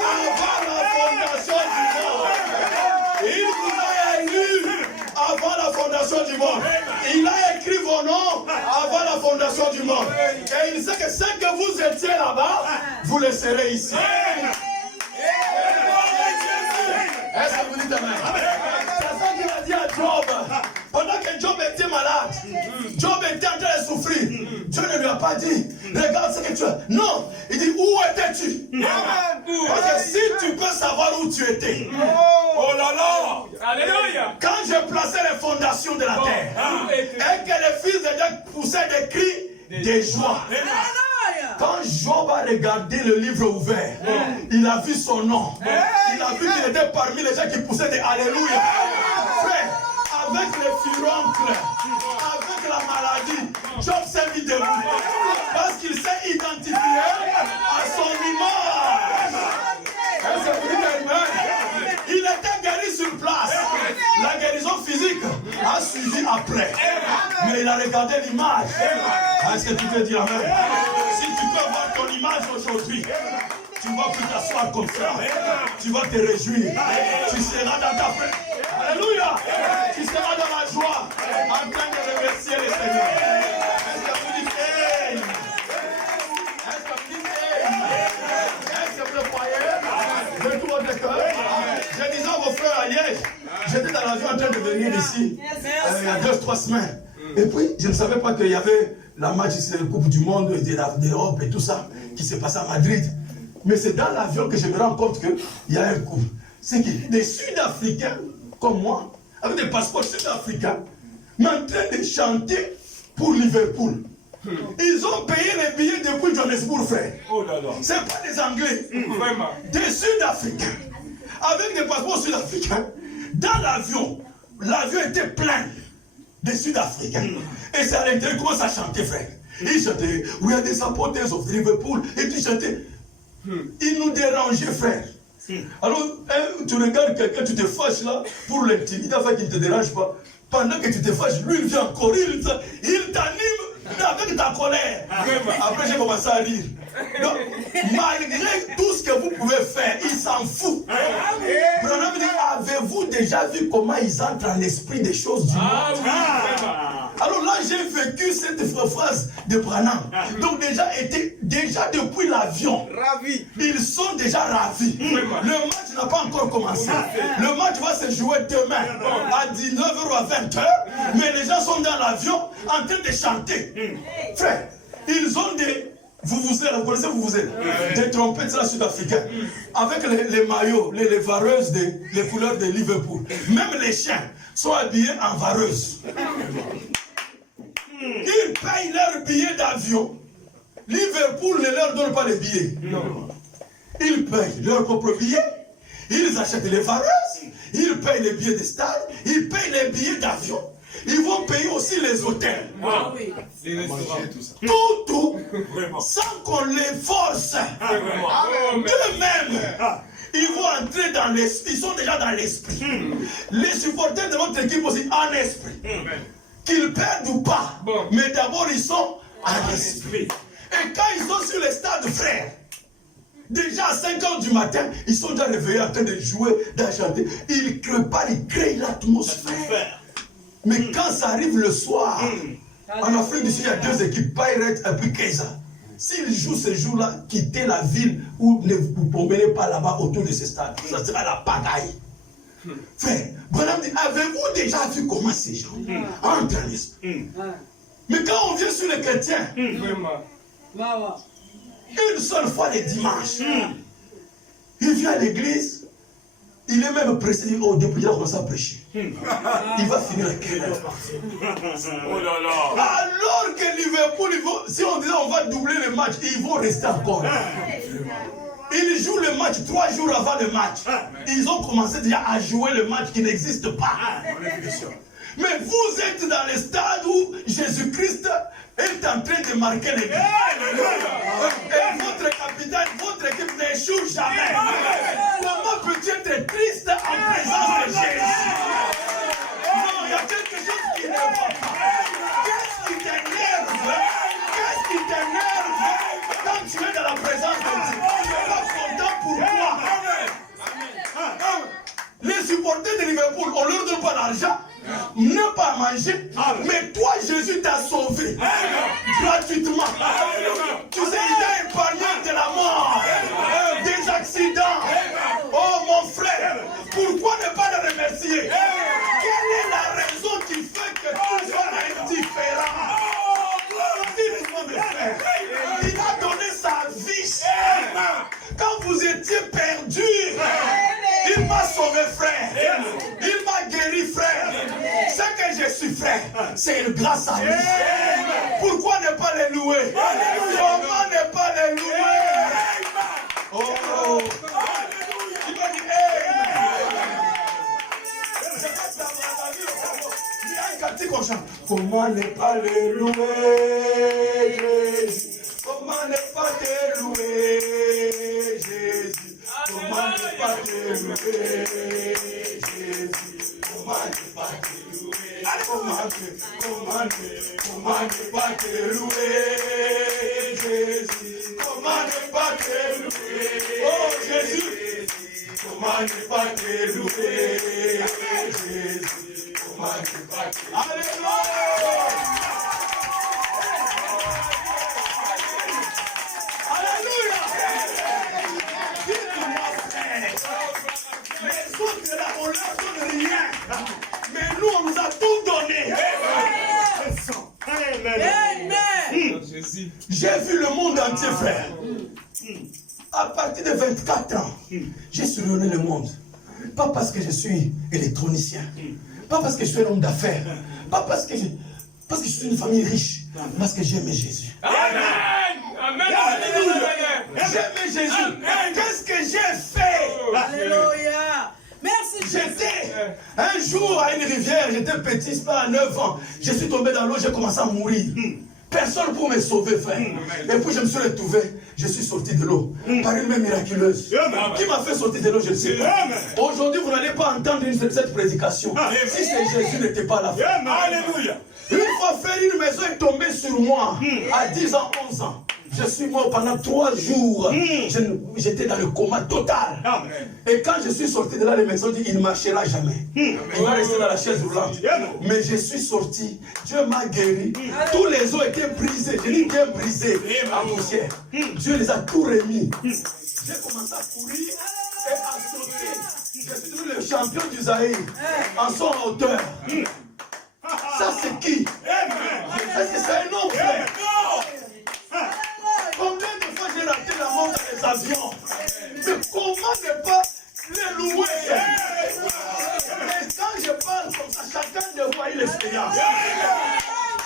avant la fondation du monde. Il vous a élu avant la fondation du monde. Il a écrit vos noms avant la fondation du monde. Et il sait que ce que vous étiez là-bas, vous le serez ici. Est-ce que vous dites Amen? C'est ça qu'il a dit à Job. Pendant que Job était malade, pas dit, regarde ce que tu as. Non, il dit, où étais-tu? Parce que si tu peux savoir où tu étais. Oh là là. Alléluia. Quand j'ai placé les fondations de la terre, et que les fils de Dieu poussaient des cris de joie. Quand Job a regardé le livre ouvert, il a vu son nom. Il a vu qu'il était parmi les gens qui poussaient des Alléluia. Frère, avec les furoncles, avec la maladie, Job s'est mis debout. Parce qu'il s'est identifié à son image. Est-ce que vous dites amen? Il était guéri sur place. La guérison physique a suivi après. Mais il a regardé l'image. Est-ce que tu peux dire amen? Si tu peux voir ton image aujourd'hui, tu vas plus t'asseoir comme ça. Tu vas te réjouir. Tu seras dans ta paix. Alléluia. Tu seras dans la joie en train de remercier le Seigneur. Est-ce que vous dites hey? Est-ce que vous dites hey? Est-ce que vous le croyez? De tout votre cœur. Je disais à vos frères à Liège, j'étais dans l'avion en train de venir ici il y a 2-3 semaines. Et puis, je ne savais pas qu'il y avait la match de la Coupe du Monde, de l'Europe et tout ça, qui s'est passé à Madrid. Mais c'est dans l'avion que je me rends compte qu'il y a un coup. C'est que des Sud-Africains, comme moi, avec des passeports sud-africains, sont en train de chanter pour Liverpool. Ils ont payé les billets depuis Johannesburg, frère. Oh là là. Ce n'est pas des Anglais. Vraiment. Des Sud-Africains. Avec des passeports sud-africains. Dans l'avion, l'avion était plein des Sud-Africains. Et c'est à l'intérieur, ils commencent à chanter, frère. Ils chantaient, we are the supporters of Liverpool. Et tu chantais. Ils nous dérangeaient, frère. Alors, tu regardes quelqu'un, tu te fâches là, pour l'intimider afin qu'il ne te dérange pas. Pendant que tu te fâches, lui, il vient encore, il t'anime avec ta colère. Après, j'ai commencé à rire. Donc, malgré tout ce que vous pouvez faire, il s'en fout. Branham dit, avez-vous déjà vu comment ils entrent dans l'esprit des choses du monde? Ah oui, vraiment. Alors là, j'ai vécu cette phrase de Branham. Donc déjà depuis l'avion, ils sont déjà ravis. Le match n'a pas encore commencé. Le match va se jouer demain à 19h ou à 20h. Mais les gens sont dans l'avion en train de chanter. Frère, ils ont des... vous connaissez vuvuzela? Des trompettes là sud-africaines. Avec les maillots, les vareuses, les couleurs de Liverpool. Même les chiens sont habillés en vareuses. Ils payent leurs billets d'avion. Liverpool ne leur donne pas les billets. Non. Ils payent leurs propres billets. Ils achètent les vareuses. Ils payent les billets de stade. Ils payent les billets d'avion. Ils vont payer aussi les hôtels. Ah oui. Les restaurants, tout ça. Tout. Sans qu'on les force. D'eux-mêmes. Ils vont entrer dans l'esprit. Ils sont déjà dans l'esprit. Les supporters de notre équipe aussi en esprit. Qu'ils perdent ou pas. Mais d'abord, ils sont en esprit. Et quand ils sont sur les stades, frères, déjà à 5 h du matin, ils sont déjà réveillés en train de jouer, de chanter. Ils préparent, ils créent l'atmosphère. Mais quand ça arrive le soir, en Afrique du Sud, il y a 2 équipes, Pirates et puis Kaiser. S'ils jouent ce jour-là, quittez la ville ou ne vous promenez pas là-bas autour de ce stade. Ça sera la pagaille. Frère, Branham dit, avez-vous déjà vu comment ces gens entrent en esprit? Mais quand on vient sur les chrétiens, une seule fois le dimanche, il vient à l'église, il est même pressé, oh, depuis il a commencé à prêcher. Il va finir à quelle heure? Oh là là. Alors que Liverpool, si on disait on va doubler le match, ils vont rester encore. Ils jouent le match 3 jours avant le match. Ils ont commencé déjà à jouer le match qui n'existe pas. Mais vous êtes dans le stade où Jésus-Christ est en train de marquer les buts. Et votre capitaine, votre équipe n'échoue jamais. Comment peux-tu être triste en présence de Jésus? Non, il y a quelque chose qui ne va pas. Qu'est-ce qui t'énerve? Qu'est-ce qui t'énerve quand tu es dans la présence de Dieu? Tu es pas content pourquoi? Les supporters de Liverpool, on ne leur donne pas d'argent, ne pas manger, mais toi Jésus t'a sauvé gratuitement. Tu sais, il t'a épargné de la mort, des accidents. Oh mon frère, pourquoi ne pas le remercier? Quelle est la raison qui fait que tu sois indifférent? Dis-moi mes frères. suis frère, c'est grâce à lui. Pourquoi ne pas les louer? Comment ne pas les louer? Oh, il va dire il y a un cantique qu'on chante. Comment ne pas les louer, Jésus? Comment ne pas te louer, Jésus? Comment ne pas te louer, Jésus? Comment ne pas te louer? Comment ne pas te louer, Jésus? Comment ne pas te louer? Oh Jésus! Comment ne pas te louer, Jésus? Comment ne pas te louer? Alléluia! Les autres là, on leur donne rien. Mais nous, on nous a tout donné. Amen. J'ai vu le monde entier, frère. À partir de 24 ans, j'ai sillonné le monde. Pas parce que je suis électronicien. Pas parce que je suis un homme d'affaires. Pas parce que je suis une famille riche. Parce que j'aimais Jésus. Amen. J'aimais Jésus. Qu'est-ce que j'ai fait? Alléluia. Merci. J'étais un jour à une rivière, j'étais petit, pas à 9 ans. Je suis tombé dans l'eau, j'ai commencé à mourir. Personne pour me sauver, frère. Et puis je me suis retrouvé, je suis sorti de l'eau. Par une main miraculeuse. Qui m'a fait sortir de l'eau, je ne sais pas. Aujourd'hui, vous n'allez pas entendre cette prédication. Si c'est Jésus n'était pas là. Alléluia. Une fois, frère, une maison est tombée sur moi. À 10 ans, 11 ans. Je suis mort pendant 3 jours. J'étais dans le coma total. Et quand je suis sorti de là, les maisons disent il ne marchera jamais. Il va rester dans la chaise roulante. Mais je suis sorti. Dieu m'a guéri. Tous les os étaient brisés. Je dis bien brisés en poussière. Dieu les a tout remis. J'ai commencé à courir et à sauter. Je suis devenu le champion du Zaïre en son hauteur. Ça c'est qui? Est-ce que c'est un homme, frère? Combien de fois j'ai raté la mort dans les avions? Mais comment ne pas les louer? Mais quand je parle comme ça, chacun de vous a eu l'expérience.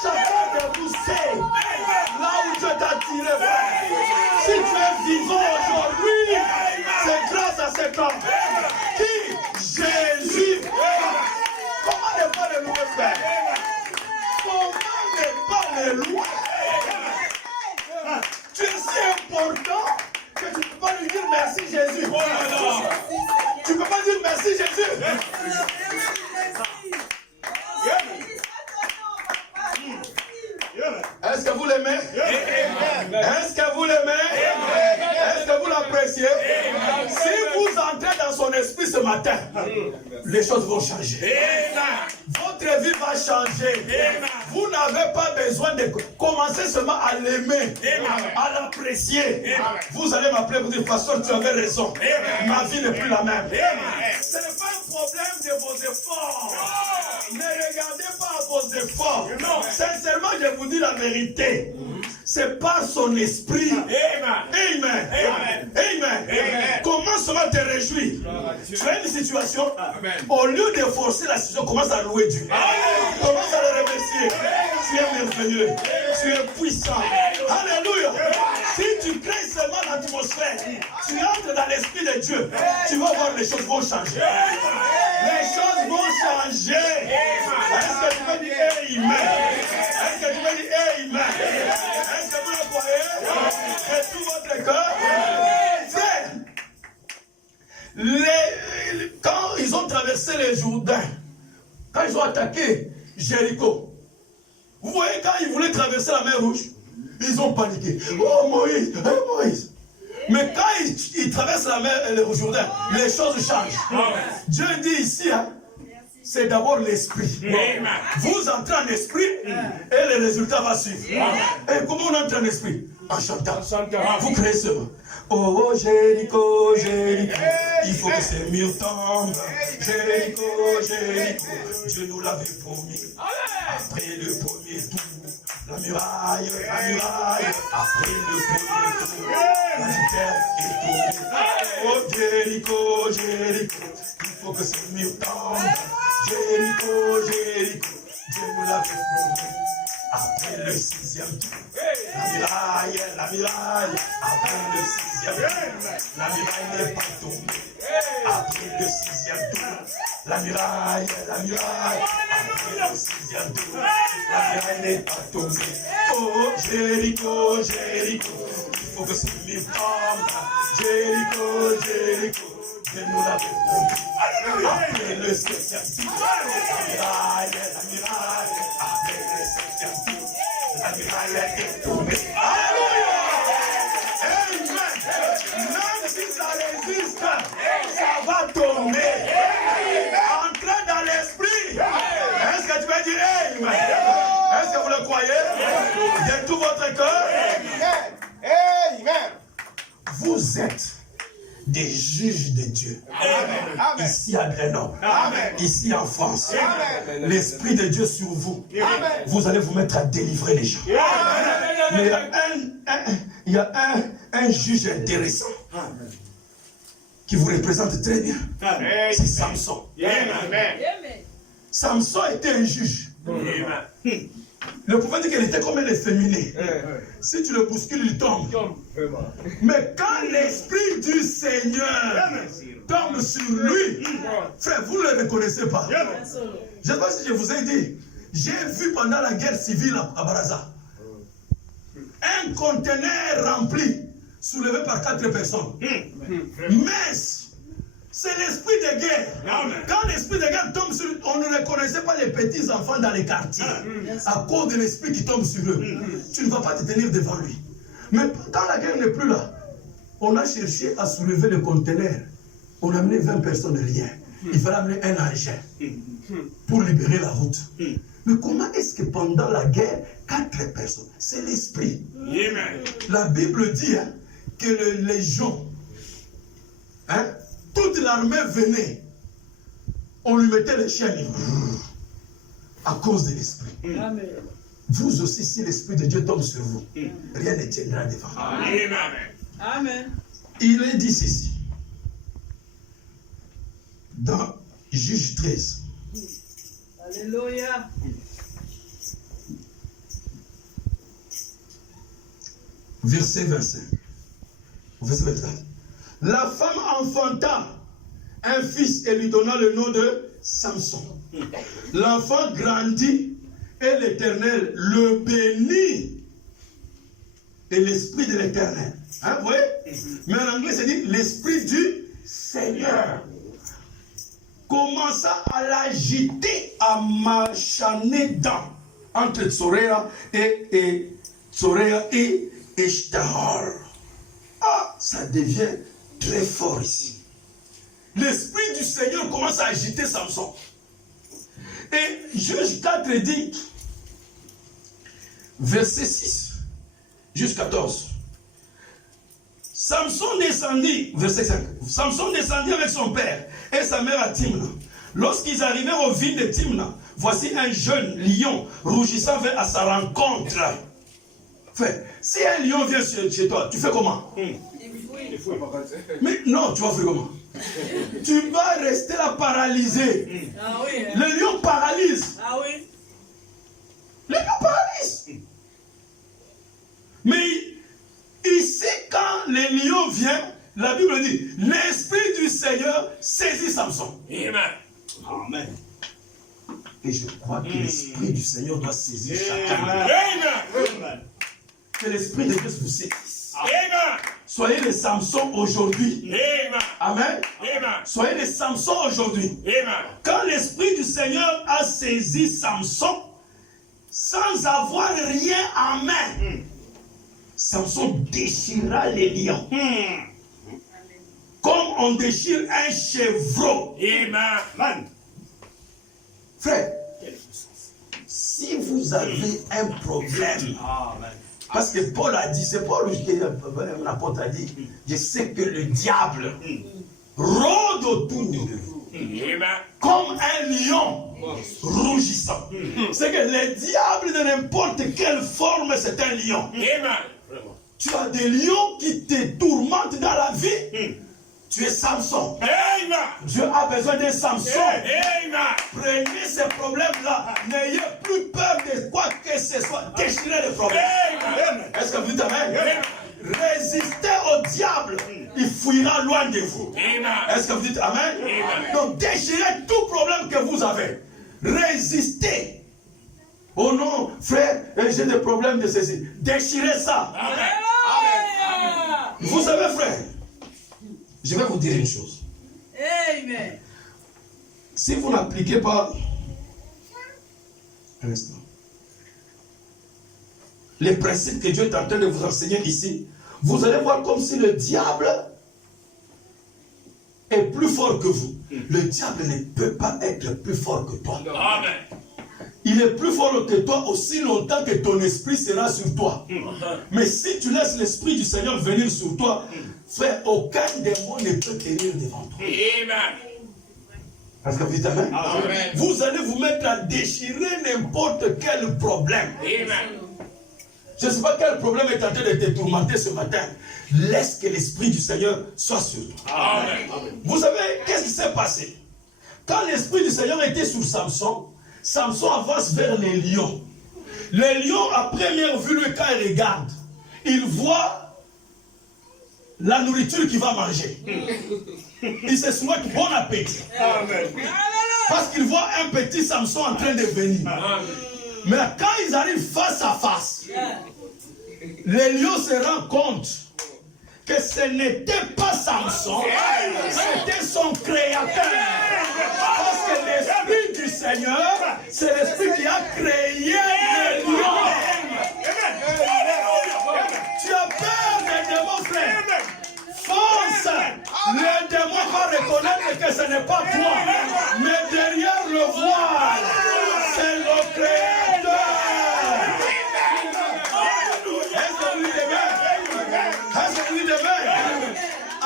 Chacun de vous sait là où Dieu t'a tiré. Si tu es vivant aujourd'hui, c'est grâce à cet homme. Qui? Jésus. Comment ne pas les louer, frère? Comment ne pas les louer? Tu es si important que tu ne peux pas lui dire merci Jésus. Tu ne peux pas dire merci Jésus. Est-ce que vous l'aimez? Est-ce que vous l'aimez? Est-ce que vous l'appréciez? Si vous entrez dans son esprit ce matin, les choses vont changer. Votre vie va changer. Vous n'avez pas besoin de commencer seulement à l'aimer, à l'apprécier. Vous allez m'appeler pour dire, pasteur, tu avais raison. Ma vie n'est plus la même. Ce n'est pas un problème de vos efforts. Ne regardez pas à vos efforts. Sincèrement, je vous dis la vérité. C'est par son esprit. Amen. Amen. Comment cela te réjouit? Tu as une situation. Au lieu de forcer la situation, commence à louer Dieu. Commence à le remercier. Tu es merveilleux. Tu es puissant. Alléluia. Si tu crées seulement l'atmosphère, tu entres dans l'esprit de Dieu, tu vas voir les choses vont changer. Les choses vont changer. Est-ce que tu veux dire Amen? Est-ce que tu veux dire Amen? Est-ce que vous le croyez? De tout votre cœur? Frère, quand ils ont traversé le Jourdain, quand ils ont attaqué Jéricho, vous voyez, quand ils voulaient traverser la mer Rouge, ils ont paniqué. Oh Moïse, Moïse. Mais quand ils traversent la mer, le Jourdain, les choses changent. Dieu dit ici, c'est d'abord l'esprit. Vous entrez en esprit et le résultat va suivre. Et comment on entre en esprit? En chantant. Vous créez ce mot. Oh Jéricho, Jéricho, il faut que ces murs tombent. Jéricho, Jéricho, Dieu nous l'avait promis. Après le premier tour, la muraille, après le premier tour, la terre est tombée. Oh Jéricho, Jéricho, il faut que ces murs tombent. Jéricho, Jéricho, Dieu nous l'avait promis. Après le 6e tour, la muraille, après le 6e tour, la muraille n'est pas tombée. Après le 6e tour, la muraille, après le 6e tour, la muraille n'est pas tombée. Oh, Jéricho, Jéricho, il faut que ce mur tombe. Jéricho, Jéricho, Dieu nous l'avait promis. Après le 7e tour, la muraille, après le 7e tour, la muraille est tombée. Alléluia! Amen! Même si ça résiste, ça va tomber. Entrez dans l'esprit. Est-ce que tu vas dire Amen? Est-ce que vous le croyez? De tout votre cœur? Amen. Vous êtes des juges de Dieu. Amen. Ici à Grenoble. Amen. Ici en France. Amen. L'Esprit de Dieu sur vous. Amen. Vous allez vous mettre à délivrer les gens. Amen. Mais il y a un juge intéressant qui vous représente très bien. C'est Samson. Amen. Samson était un juge. Le prophète dit qu'il était comme un efféminé. Si tu le bouscules, il tombe. Mais quand l'Esprit du Seigneur tombe sur lui, frère, vous ne le reconnaissez pas. Je ne sais pas si je vous ai dit, j'ai vu pendant la guerre civile à Baraza un conteneur rempli, soulevé par 4 personnes. Mais c'est l'esprit de guerre. Quand l'esprit de guerre tombe sur eux, on ne reconnaissait pas les petits enfants dans les quartiers à cause de l'esprit qui tombe sur eux. Tu ne vas pas te tenir devant lui. Mais quand la guerre n'est plus là, on a cherché à soulever le conteneur. On a amené 20 personnes, rien. Il fallait amener un engin pour libérer la route. Mais comment est-ce que pendant la guerre, 4 personnes, c'est l'esprit. La Bible dit que les légions, toute l'armée venait, on lui mettait les chaînes à cause de l'esprit. Vous aussi, si l'esprit de Dieu tombe sur vous, rien ne tiendra devant vous. Amen. Il est dit ceci dans Juge 13. Alléluia. Verset 25. Verset 24. La femme enfanta un fils et lui donna le nom de Samson. L'enfant grandit et l'Éternel le bénit. Et l'esprit de l'Éternel. Hein, vous voyez? Mais en anglais, c'est dit l'esprit du Seigneur commença à l'agiter, à marchaner dans entre Tsoréa et Eshtahar. Ah, ça devient très fort ici. L'esprit du Seigneur commence à agiter Samson. Et Juge 4 dit, verset 6 jusqu'à 14. Samson descendit, verset 5. Samson descendit avec son père et sa mère à Timna. Lorsqu'ils arrivèrent aux villes de Timna, voici un jeune lion rougissant vint à sa rencontre. Fait, si un lion vient chez toi, tu fais comment? Mais non, tu vas faire comment? Tu vas rester là paralysé. Ah oui. Le lion paralyse. Ah oui. Le lion paralyse. Mais ici, quand le lion vient, la Bible dit, l'esprit du Seigneur saisit Samson. Amen. Et je crois que l'esprit du Seigneur doit saisir chacun. Amen. Que l'esprit de Dieu vous saisisse. Amen. Soyez les Samson aujourd'hui. Amen. Amen. Soyez les Samson aujourd'hui. Amen. Quand l'esprit du Seigneur a saisi Samson, sans avoir rien en main, Samson déchira les lions. Comme on déchire un chevreau. Amen. Frère, si vous avez un problème, parce que Paul a dit, c'est Paul qui l'apôtre a dit, je sais que le diable rôde autour de vous comme un lion rougissant. C'est que le diable de n'importe quelle forme, c'est un lion. Tu as des lions qui te tourmentent dans la vie. Tu es Samson. Amen. Dieu a besoin d'un Samson. Amen. Prenez ces problèmes-là. N'ayez plus peur de quoi que ce soit. Déchirez les problèmes. Amen. Est-ce que vous dites Amen? Résistez au diable. Il fuira loin de vous. Amen. Est-ce que vous dites Amen? Amen. Donc déchirez tout problème que vous avez. Résistez. Oh non, frère, j'ai des problèmes de ceci. Déchirez ça. Amen. Vous savez, frère, je vais vous dire une chose. Amen. Si vous n'appliquez pas un instant, les principes que Dieu est en train de vous enseigner ici, vous allez voir comme si le diable est plus fort que vous. Le diable ne peut pas être plus fort que toi. Amen. Il est plus fort que toi aussi longtemps que ton esprit sera sur toi. Mais si tu laisses l'esprit du Seigneur venir sur toi, frère, aucun démon ne peut tenir devant toi. Amen. Parce que vous dites Amen. Amen. Vous allez vous mettre à déchirer n'importe quel problème. Amen. Je ne sais pas quel problème est en train de te tourmenter ce matin. Laisse que l'esprit du Seigneur soit sur toi. Amen. Vous savez, qu'est-ce qui s'est passé? Quand l'esprit du Seigneur était sur Samson, Samson avance vers les lions. Les lions, à première vue, lui, quand il regarde, il voit la nourriture qu'il va manger. Il se souhaite bon appétit. Amen. Parce qu'il voit un petit Samson en train de venir. Mais quand ils arrivent face à face, les lions se rendent compte que ce n'était pas Samson, c'était son créateur. Parce que l'esprit du Seigneur, c'est l'esprit qui a créé les lions. Tu as peur des démons, frère. Fonce. Le démon va reconnaître que ce n'est pas toi. Mais derrière le voile, c'est le créateur. Est-ce que vous dites Amen? Est-ce que vous dites Amen?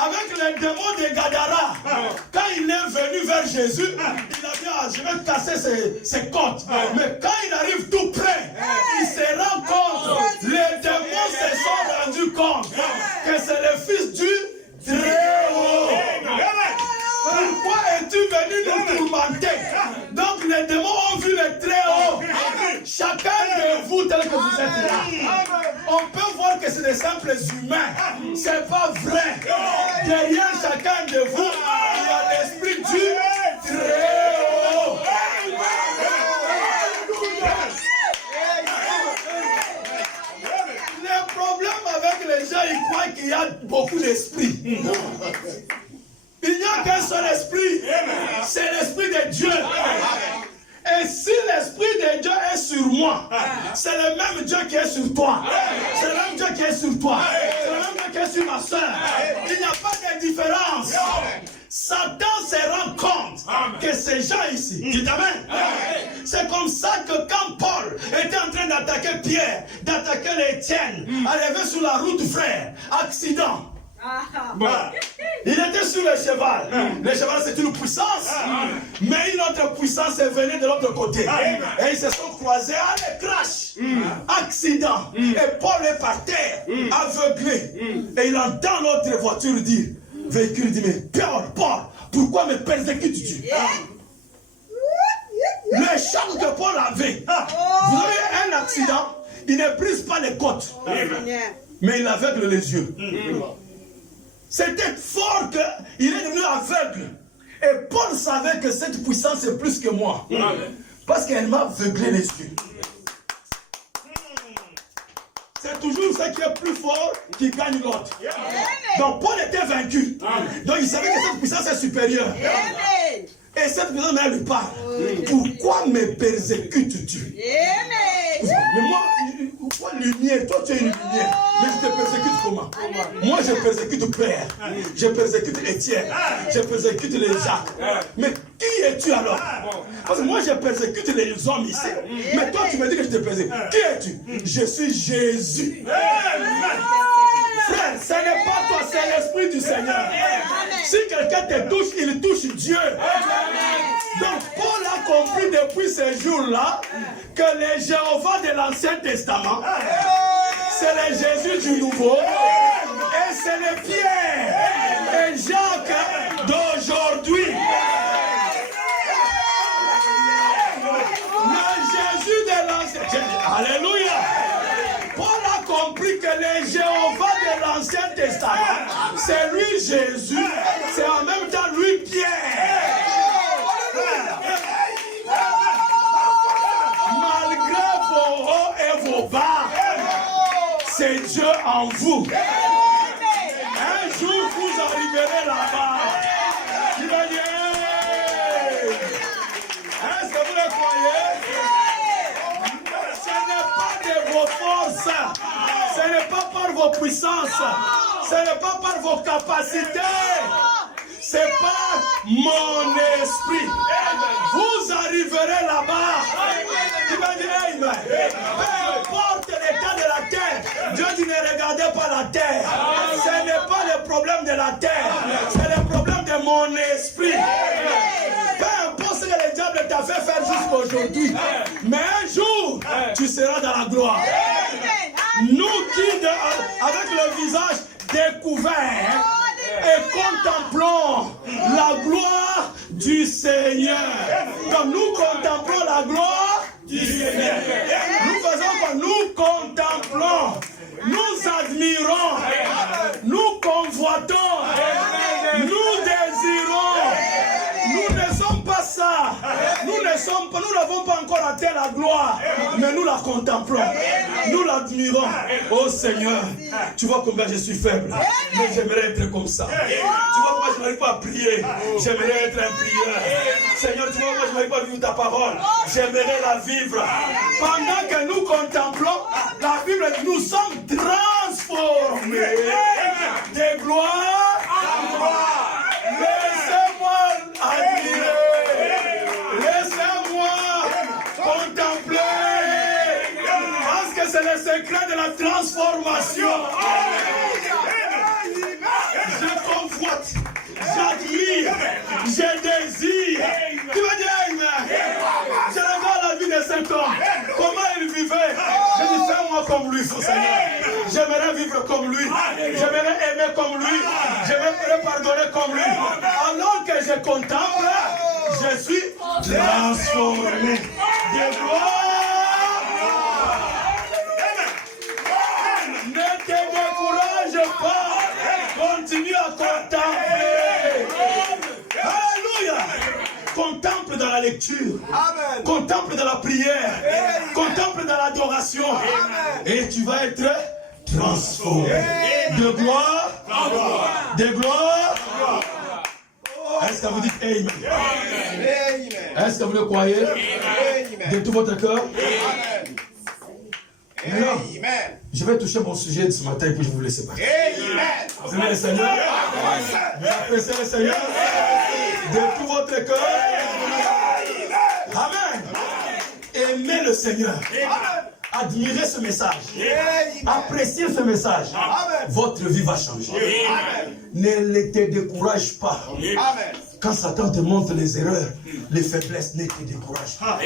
Avec les démons de Gadara, quand il est venu vers Jésus, il a dit, ah, je vais casser ses côtes. Mais quand il arrive tout près, il se rend compte, les démons se sont rendus compte que c'est le Fils du Très-Haut. Pourquoi es-tu venu nous tourmenter? Donc les démons ont vu le Très-Haut. Chacun de vous, tel que vous êtes là, on peut voir que c'est des simples humains. C'est pas vrai. Derrière chacun de vous, il y a l'esprit du Très-Haut. Le problème avec les gens, ils croient qu'il y a beaucoup d'esprits. Il n'y a qu'un seul esprit. C'est l'esprit de Dieu. Et si l'esprit de Dieu est sur moi, c'est le même Dieu qui est sur toi. C'est le même Dieu qui est sur toi. C'est le même Dieu qui est sur ma soeur. Il n'y a pas de différence. Satan se rend compte que ces gens ici, dites Amen. C'est comme ça que quand Paul était en train d'attaquer Pierre, d'attaquer les Étienne, arrivé sur la route, frère, accident. Il était sur le cheval. Le cheval, c'est une puissance. Mais une autre puissance est venue de l'autre côté. Et ils se sont croisés. Allez, crash. Accident. Et Paul est par terre, aveuglé. Et il entend l'autre voiture dire, véhicule dit, mais Paul, pourquoi me persécutes-tu? Le charme que Paul avait. Vous avez un accident, il ne brise pas les côtes. Mais il aveugle les yeux. C'était fort qu'il est devenu aveugle. Et Paul savait que cette puissance est plus que moi. Parce qu'elle m'a aveuglé les yeux. C'est toujours ce qui est plus fort qui gagne l'autre. Donc Paul était vaincu. Donc il savait que cette puissance est supérieure. Et cette puissance lui parle. Pourquoi me persécutes-tu? Mais moi, pourquoi lumière? Toi tu es une lumière. Mais je te persécute comment? Moi je persécute Père. Je persécute Étienne. Je persécute les Jacques. Mais qui es-tu alors? Parce que moi je persécute les hommes ici. Mais toi tu me dis que je te persécute. Qui es-tu? Je suis Jésus. Frère, ce n'est pas toi, c'est l'Esprit du Seigneur. Si quelqu'un te touche, il touche Dieu. Donc Paul a compris depuis ce jour-là que les Jéhovah de l'Ancien Testament, c'est le Jésus du Nouveau Et c'est le Pierre et Jacques d'aujourd'hui. Le Jésus de l'Ancien. Alléluia. Paul a compris que le Jéhovah de l'Ancien Testament, c'est lui Jésus, c'est en même temps lui Pierre. Malgré vos hauts et vos bas, c'est Dieu en vous. Un jour, vous arriverez là-bas. Il va dire, est-ce que vous le croyez? Ce n'est pas de vos forces, ce n'est pas par vos puissances, ce n'est pas par vos capacités, c'est par mon esprit. Vous arriverez là-bas. Il va dire, Amen. Peu importe l'état de la terre, Dieu dit ne regardez pas la terre. Ce n'est pas le problème de la terre, c'est le problème de mon esprit. Peu importe ce que le diable t'a fait faire jusqu'à aujourd'hui, mais un jour, tu seras dans la gloire. Nous qui, avec le visage découvert, et contemplons la gloire du Seigneur. Comme nous contemplons la gloire du Seigneur, nous faisons quoi? Nous contemplons, nous admirons, nous convoitons, nous désirons. Nous ne sommes pas ça. Nous n'avons pas encore atteint la gloire, mais nous la contemplons. Nous l'admirons. Oh Seigneur, tu vois combien je suis faible, mais j'aimerais être comme ça. Tu vois pourquoi je n'arrive pas à prier, j'aimerais être un prieur. Seigneur, tu vois pourquoi je n'arrive pas à vivre ta parole, j'aimerais la vivre. Pendant que nous contemplons, la Bible dit nous sommes transformés de gloire en gloire. Laissez-moi admirer, laissez-moi contempler, parce que c'est le secret de la transformation. Je convoite, j'admire, je désire. Tu vas dire Amen. Je regarde la vie de cet homme, comment il vivait. Je dis fais-moi comme lui, Seigneur. J'aimerais vivre comme lui, j'aimerais aimer comme lui, j'aimerais pardonner comme lui. Alors que je contemple, je suis transformé de gloire. Ne te décourage pas, continue à contempler. Alléluia. Contemple dans la lecture, amen. Contemple dans la prière, amen. Contemple dans l'adoration, et tu vas être transformé de gloire en gloire, de gloire. Est-ce que vous dites Amen? Est-ce que vous le croyez de tout votre cœur? Maintenant, je vais toucher mon sujet de ce matin et puis je vous laisse partir. Vous aimez le Seigneur? Vous appréciez le Seigneur de tout votre cœur? Amen. Aimez le Seigneur. Admirez ce message. Appréciez ce message. Votre vie va changer. Ne te décourage pas. Quand Satan te montre les erreurs, les faiblesses, ne te décourage pas.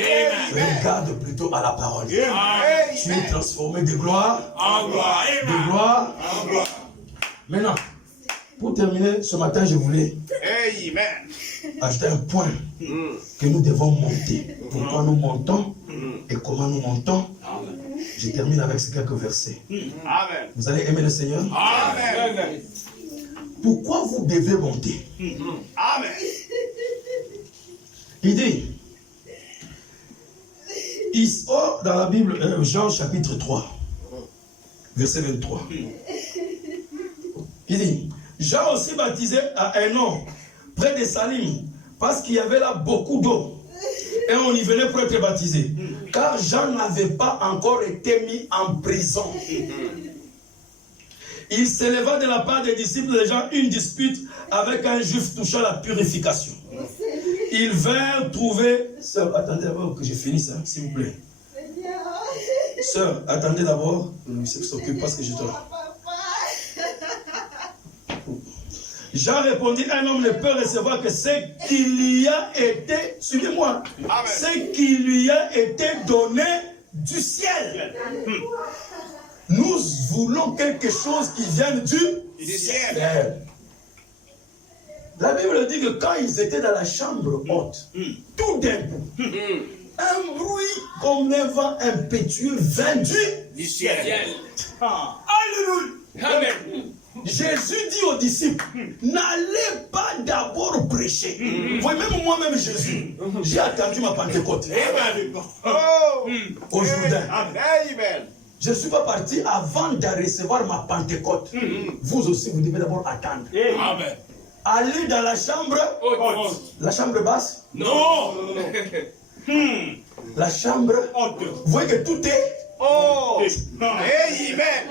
Regarde plutôt à la parole. Tu es transformé de gloire en gloire. De gloire en gloire. Maintenant, pour terminer, ce matin, je voulais ajouter un point que nous devons monter. Pourquoi nous montons et comment nous montons. Je termine avec ces quelques versets. Amen. Vous allez aimer le Seigneur? Amen. Pourquoi vous devez monter? Amen. Il dit, dans la Bible, Jean chapitre 3, verset 23. Il dit, Jean aussi baptisait à un nom près de Salim, parce qu'il y avait là beaucoup d'eau. Et on y venait pour être baptisé. Car Jean n'avait pas encore été mis en prison. Il s'éleva de la part des disciples de Jean une dispute avec un juif touchant la purification. Ils vinrent trouver... Sœur, attendez d'abord que je finisse, hein, s'il vous plaît. Sœur, attendez d'abord. Je sais que s'occupe parce que je te... Jean répondit, un homme ne peut recevoir que ce qui lui a été, suivez-moi, ce qui lui a été donné du ciel. Nous voulons quelque chose qui vienne du ciel. La Bible dit que quand ils étaient dans la chambre haute, tout d'un coup, un bruit comme un vent impétueux vint Du ciel. Alléluia. Amen. Jésus dit aux disciples, n'allez pas d'abord prêcher. Vous voyez, même moi-même Jésus, j'ai attendu ma Pentecôte Amen. Oh. au Jourdain. Amen. Je ne suis pas parti avant de recevoir ma Pentecôte. Vous aussi, vous devez d'abord attendre. Amen. Allez dans la chambre basse, Non. la chambre. Vous voyez que tout est. Oh. Amen.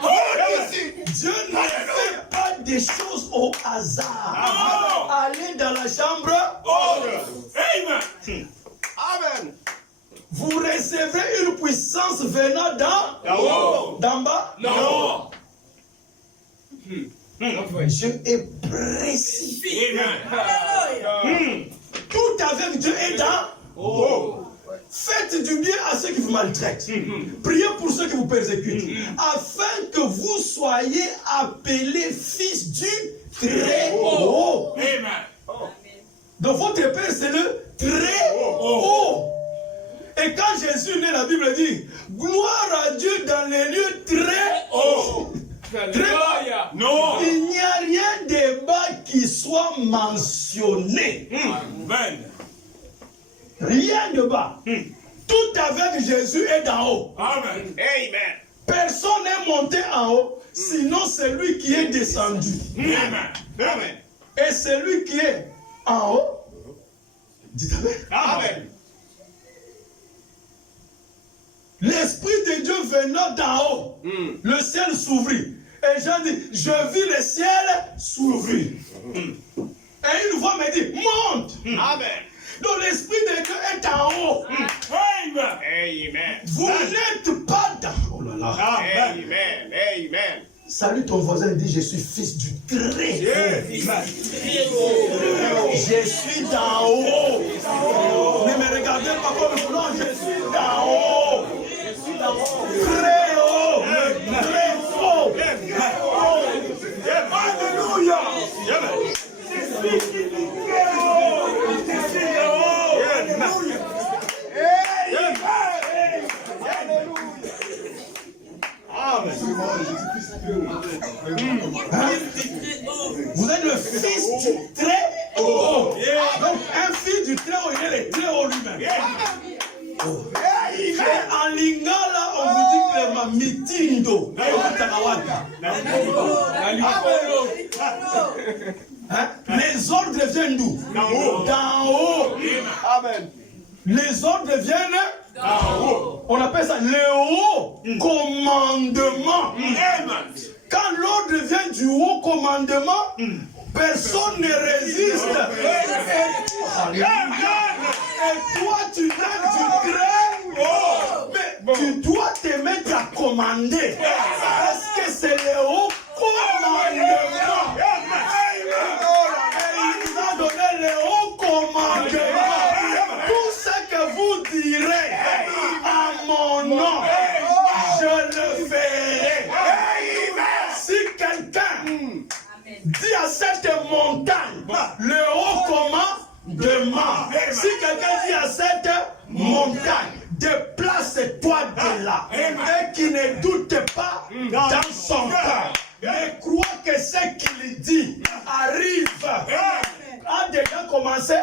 Dieu ne fait pas des choses au hasard. Allez dans la chambre. Amen. Amen. Vous recevrez une puissance venant d'en bas. Non. Dieu est précis. Amen. Tout avec Dieu est dans. Faites du bien à ceux qui vous maltraitent. Priez pour ceux qui vous persécutent. Afin que vous soyez appelés fils du Très-Haut. Amen. Donc votre Père, c'est le Très-Haut. Et quand Jésus est né, la Bible dit, gloire à Dieu dans les lieux très hauts. Non. Il n'y a rien de bas qui soit mentionné. Amen. Rien de bas. Tout avec Jésus est d'en haut. Amen. Amen. Personne n'est monté en haut, sinon celui qui est descendu. Amen. Amen. Et celui qui est en haut, dites Amen. Amen. L'Esprit de Dieu venant d'en haut, le ciel s'ouvrit. Et Jean dit, je vis le ciel s'ouvrir. Et une voix me dit, monte. Amen. Donc l'Esprit de Dieu est en haut. Amen. Amen. Vous n'êtes pas dans... Oh là là. Amen. Amen. Salut ton voisin et dis, je suis fils du Très-Haut. Je suis d'en haut. Ne me regardez pas comme non, je suis d'en haut. Très haut. Très haut. Alléluia. Vous êtes le fils du Très-Haut. Donc un fils du Très-Haut, il est le Très-Haut lui-même. Et en lingala, on vous dit que ma mitindo. Les ordres viennent d'où? D'en haut. Amen. Les ordres viennent d'en haut. On appelle ça le haut commandement. Quand l'ordre vient du haut commandement, personne ne résiste. Et toi, tu viens du Très-Haut. Mais tu dois te mettre à commander. Parce que c'est le haut commandement. Et il nous a donné le haut commandement. Tout ce que vous direz à mon nom, je le ferai. Si quelqu'un dit à cette montagne, le haut commandement. Si quelqu'un dit à cette montagne, déplace-toi de là. Et qui ne doute pas dans son cœur, mais croit que ce qu'il dit arrive, a déjà commencé à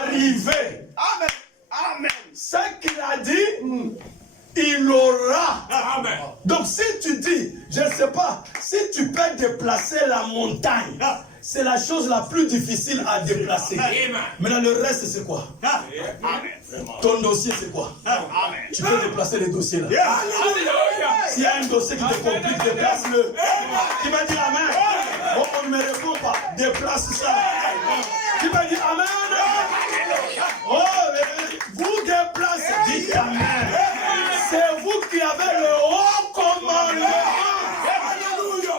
arriver. Amen. Amen. Ce qu'il a dit, il aura. Amen. Donc si tu dis, je ne sais pas, si tu peux déplacer la montagne, c'est la chose la plus difficile à déplacer. Amen. Maintenant le reste c'est quoi? Amen. Ton dossier c'est quoi? Amen. Tu peux déplacer les dossiers là. Alléluia. S'il y a un dossier qui te complique, déplace-le. Qui va dire Amen? Bon, on ne me répond pas. Déplace ça. Qui va dire Amen? Oh, vous déplacez. Dites Amen. C'est vous qui avez le haut commandement. Alléluia.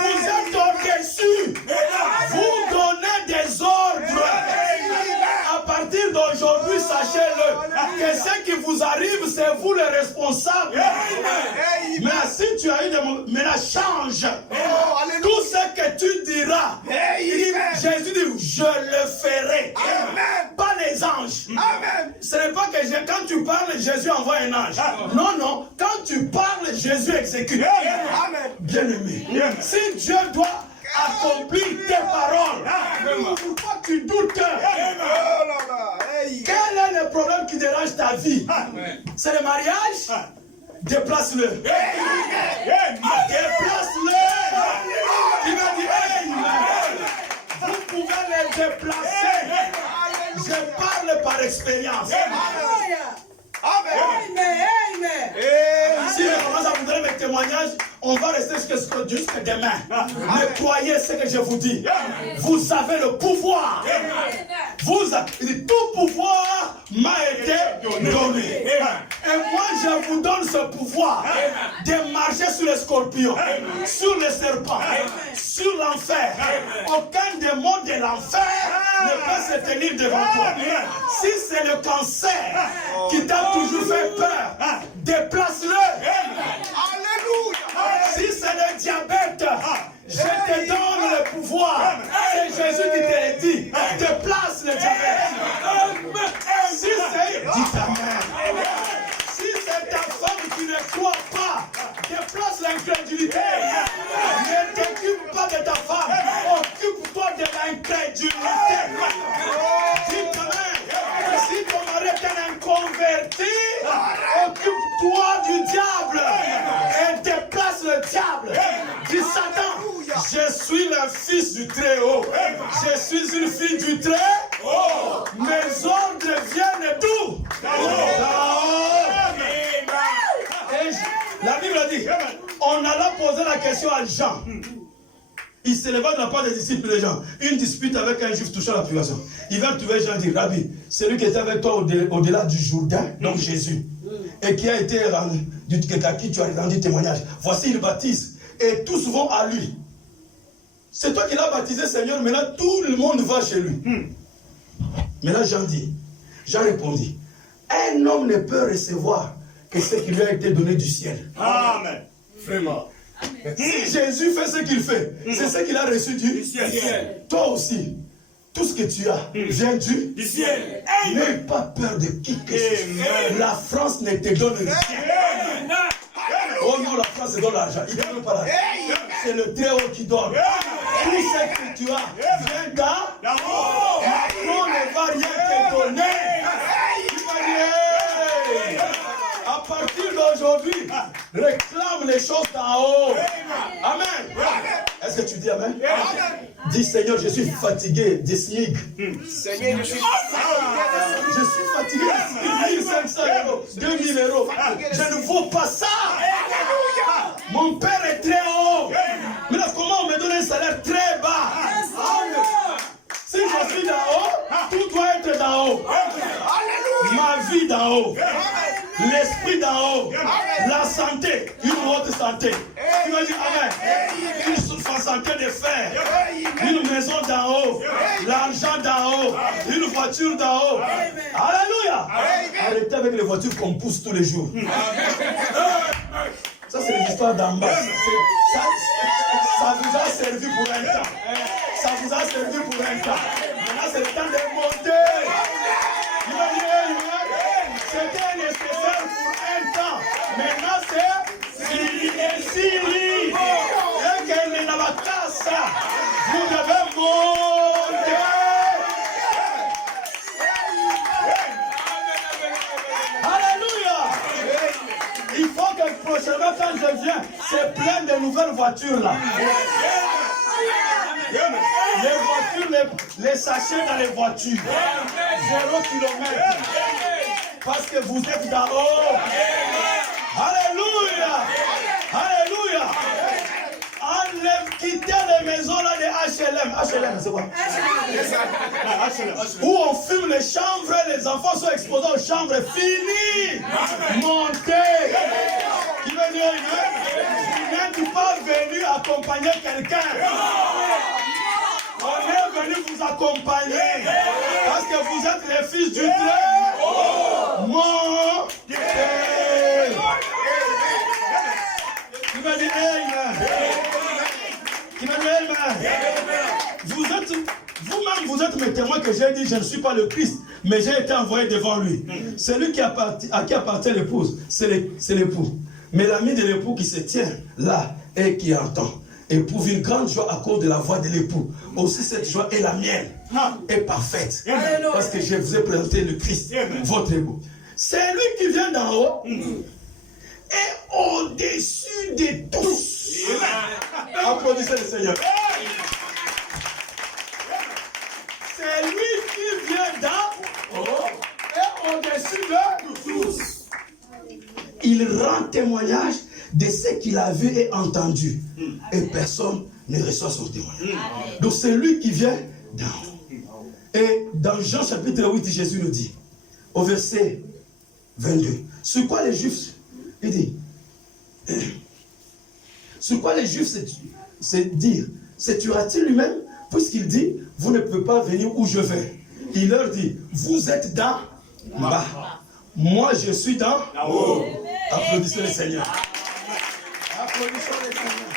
Vous êtes au-dessus. Vous donnez des ordres. À partir d'aujourd'hui, sachez-le. que ce qui vous arrive, c'est vous les responsables. Mais si tu as eu des moments, maintenant change. Tout ce que tu diras, Jésus dit, je le ferai. Pas les anges. Ce n'est pas que quand tu parles, Jésus envoie un ange. Non, non. Quand tu parles, Jésus exécute. Bien-aimé. Si Dieu doit accomplir tes paroles, pourquoi tu doutes? Quel est le problème qui dérange ta vie? C'est le mariage? Déplace-le. Déplace-le. Tu vas dire, vous pouvez les déplacer. Je parle par expérience. Si je commence à vous donner mes témoignages, on va rester jusqu'à demain. Mais croyez ce que je vous dis. Vous avez le pouvoir. Tout pouvoir m'a été donné. Et moi, je vous donne ce pouvoir de marcher sur les scorpions, sur les serpents, sur l'enfer. Aucun démon de l'enfer ne peut se tenir devant toi. Si c'est le cancer qui t'a toujours fait peur, déplace-le. Si c'est le diabète, je te donne le pouvoir. C'est Jésus qui te l'a dit. Déplace le diabète. Si c'est... Dis ta mère. Si c'est ta femme qui ne croit pas, déplace l'incrédulité. Ne t'occupe pas de ta femme. Occupe-toi de l'incrédulité. Dis ta mère. Si ton mari est un inconverti, occupe-toi du diable. Et déplace le diable. Dis Satan. Je suis le fils du Très-Haut. Je suis une fille du Très-Haut. Mes ordres viennent d'où? La Bible dit, on alla poser la question à Jean. Il s'éleva de la part des disciples de Jean. Une dispute avec un juif touchant la privation. Il va trouver Jean et dire, Rabbi, celui qui était avec toi au-delà du Jourdain, donc Jésus, et qui a été rendu, à qui tu as rendu témoignage. Voici, il baptise. Et tous vont à lui. C'est toi qui l'as baptisé, Seigneur. Maintenant, tout le monde va chez lui. Maintenant, Jean répondit, un homme ne peut recevoir que ce qui lui a été donné du ciel. Amen. Vraiment. Si Jésus fait ce qu'il fait, c'est ce qu'il a reçu du ciel. Toi aussi, tout ce que tu as vient du ciel. N'aie pas peur de qui que ce soit. La France ne te donne rien. Oh non, la France te donne l'argent. Il ne donne pas l'argent. C'est le Très-Haut qui donne. Tout ce que tu as vient d'en haut. Macron ne va rien te donner. Tu vas dire, à partir d'aujourd'hui, réclame les choses d'en haut. Amen. Est-ce que tu dis Amen? Dis Seigneur, je suis fatigué des SMIC. Seigneur, je suis fatigué. Je suis fatigué des 1500 euros, 2000 euros. Je ne vaux pas ça. Mon père est très haut. Mais là, comment on me donne un salaire très bas? Si je suis d'en haut, tout doit être d'en haut. Ma vie d'en haut. L'esprit d'en haut. La santé. Une haute santé. Tu vas dire Amen. Une santé de fer. Une maison d'en haut. L'argent d'en haut. Une voiture d'en haut. Alléluia. Arrêtez avec les voitures qu'on pousse tous les jours. Ça, c'est l'histoire d'en bas. Ça vous a servi pour un temps. Ça vous a servi pour un temps. Maintenant, c'est le temps de monter. C'était nécessaire pour un temps. Maintenant, c'est Siri. Et qu'elle est dans la casse. Vous devez monter. Alléluia. Il faut que prochainement, quand je viens, c'est plein de nouvelles voitures là. Les voitures, les sachets dans les voitures. 0 km. Parce que vous êtes d'en haut. Alléluia. Alléluia. Enlève, quittez les maisons là de HLM. HLM, c'est quoi? Où on fume les chambres, les enfants sont exposés aux chambres. Fini. Montez. Qui veut dire, tu n'es pas venu accompagner quelqu'un. On est venu vous accompagner. Parce que vous êtes les fils du Très-Haut. témoin que j'ai dit, je ne suis pas le Christ, mais j'ai été envoyé devant lui. Celui à qui appartient l'épouse, c'est l'époux. Mais l'ami de l'époux qui se tient là et qui entend éprouve une grande joie à cause de la voix de l'époux. Aussi cette joie est la mienne, est parfaite. Parce que je vous ai présenté le Christ, votre époux. C'est lui qui vient d'en haut et au-dessus de tous. Applaudissez le Seigneur. C'est lui qui vient d'en haut et au-dessus de tous. Il rend témoignage de ce qu'il a vu et entendu. Et personne ne reçoit son témoignage. Donc c'est lui qui vient d'en haut. Et dans Jean chapitre 8, Jésus nous dit, au verset 22, sur quoi les Juifs, il dit, sur quoi les Juifs se dire, se tuera-t-il lui-même, puisqu'il dit, vous ne pouvez pas venir où je vais. Il leur dit, vous êtes dans bas. Moi je suis dans haut. Applaudissez le Seigneur. Applaudissez le Seigneur.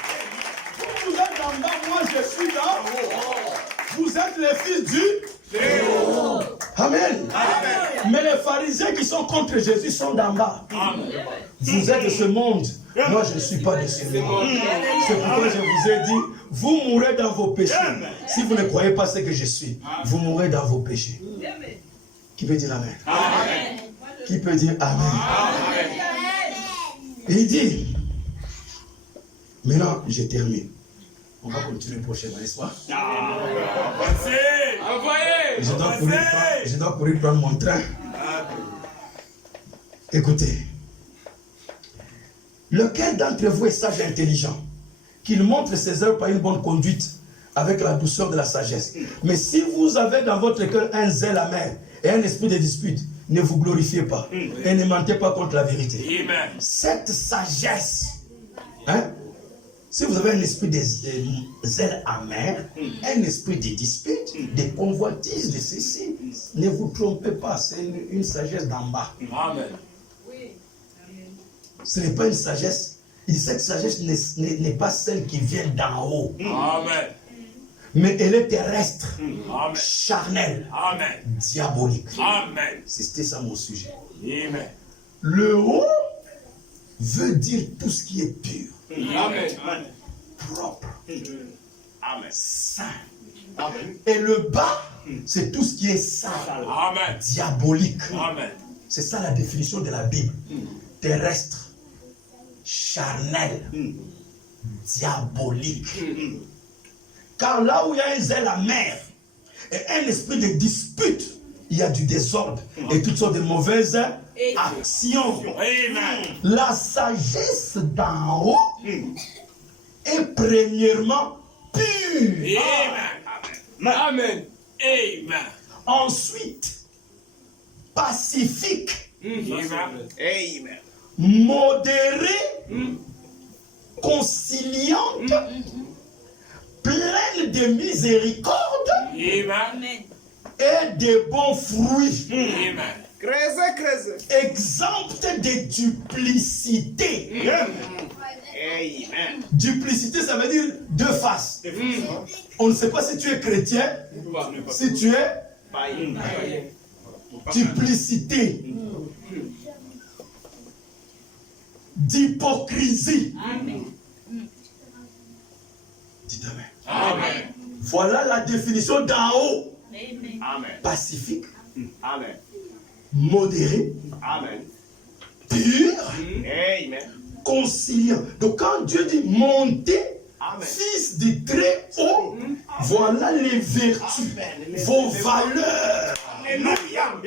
Vous êtes en bas, moi je suis dans haut. Vous êtes les fils du Amen. Amen. Mais les pharisiens qui sont contre Jésus sont d'en bas. Amen. Vous êtes de ce monde. Moi, je ne suis pas de ce monde. C'est pourquoi je vous ai dit, vous mourrez dans vos péchés. Si vous ne croyez pas ce que je suis, vous mourrez dans vos péchés. Qui peut dire Amen? Amen. Qui peut dire Amen? Amen. Il dit, maintenant, je termine. On va continuer prochainement, n'est-ce pas? Je dois courir prendre mon train. Écoutez. Lequel d'entre vous est sage et intelligent, qu'il montre ses œuvres par une bonne conduite, avec la douceur de la sagesse. Mais si vous avez dans votre cœur un zèle amer et un esprit de dispute, ne vous glorifiez pas et ne mentez pas contre la vérité. Cette sagesse, si vous avez un esprit de zèle amer, un esprit de dispute, de convoitise, de ceci, ne vous trompez pas, c'est une sagesse d'en bas. Amen. Ce n'est pas une sagesse. Et cette sagesse n'est pas celle qui vient d'en haut. Amen. Mais elle est terrestre, amen, charnelle, amen, diabolique. Amen. C'était ça mon sujet. Amen. Le haut veut dire tout ce qui est pur. Amen. Propre. Amen. Saint. Amen. Et le bas, c'est tout ce qui est sale. Amen. Diabolique. Amen. C'est ça la définition de la Bible. Terrestre, charnel, diabolique. Car là où il y a un zèle amer et un esprit de dispute, il y a du désordre et toutes sortes de mauvaises actions. La sagesse d'en haut est premièrement pure. Amen. Amen. Ensuite, pacifique. Amen. Modérée, conciliante, pleine de miséricorde et de bons fruits. Exempte de duplicité. Duplicité, ça veut dire deux faces. On ne sait pas si tu es chrétien, si tu es duplicité. D'hypocrisie. Dites Amen. Amen. Voilà la définition d'en haut. Amen. Pacifique. Amen. Modéré. Amen. Pur. Amen. Conciliant. Donc quand Dieu dit monter, amen, fils du très haut, voilà les vertus, vos valeurs. Alléluia.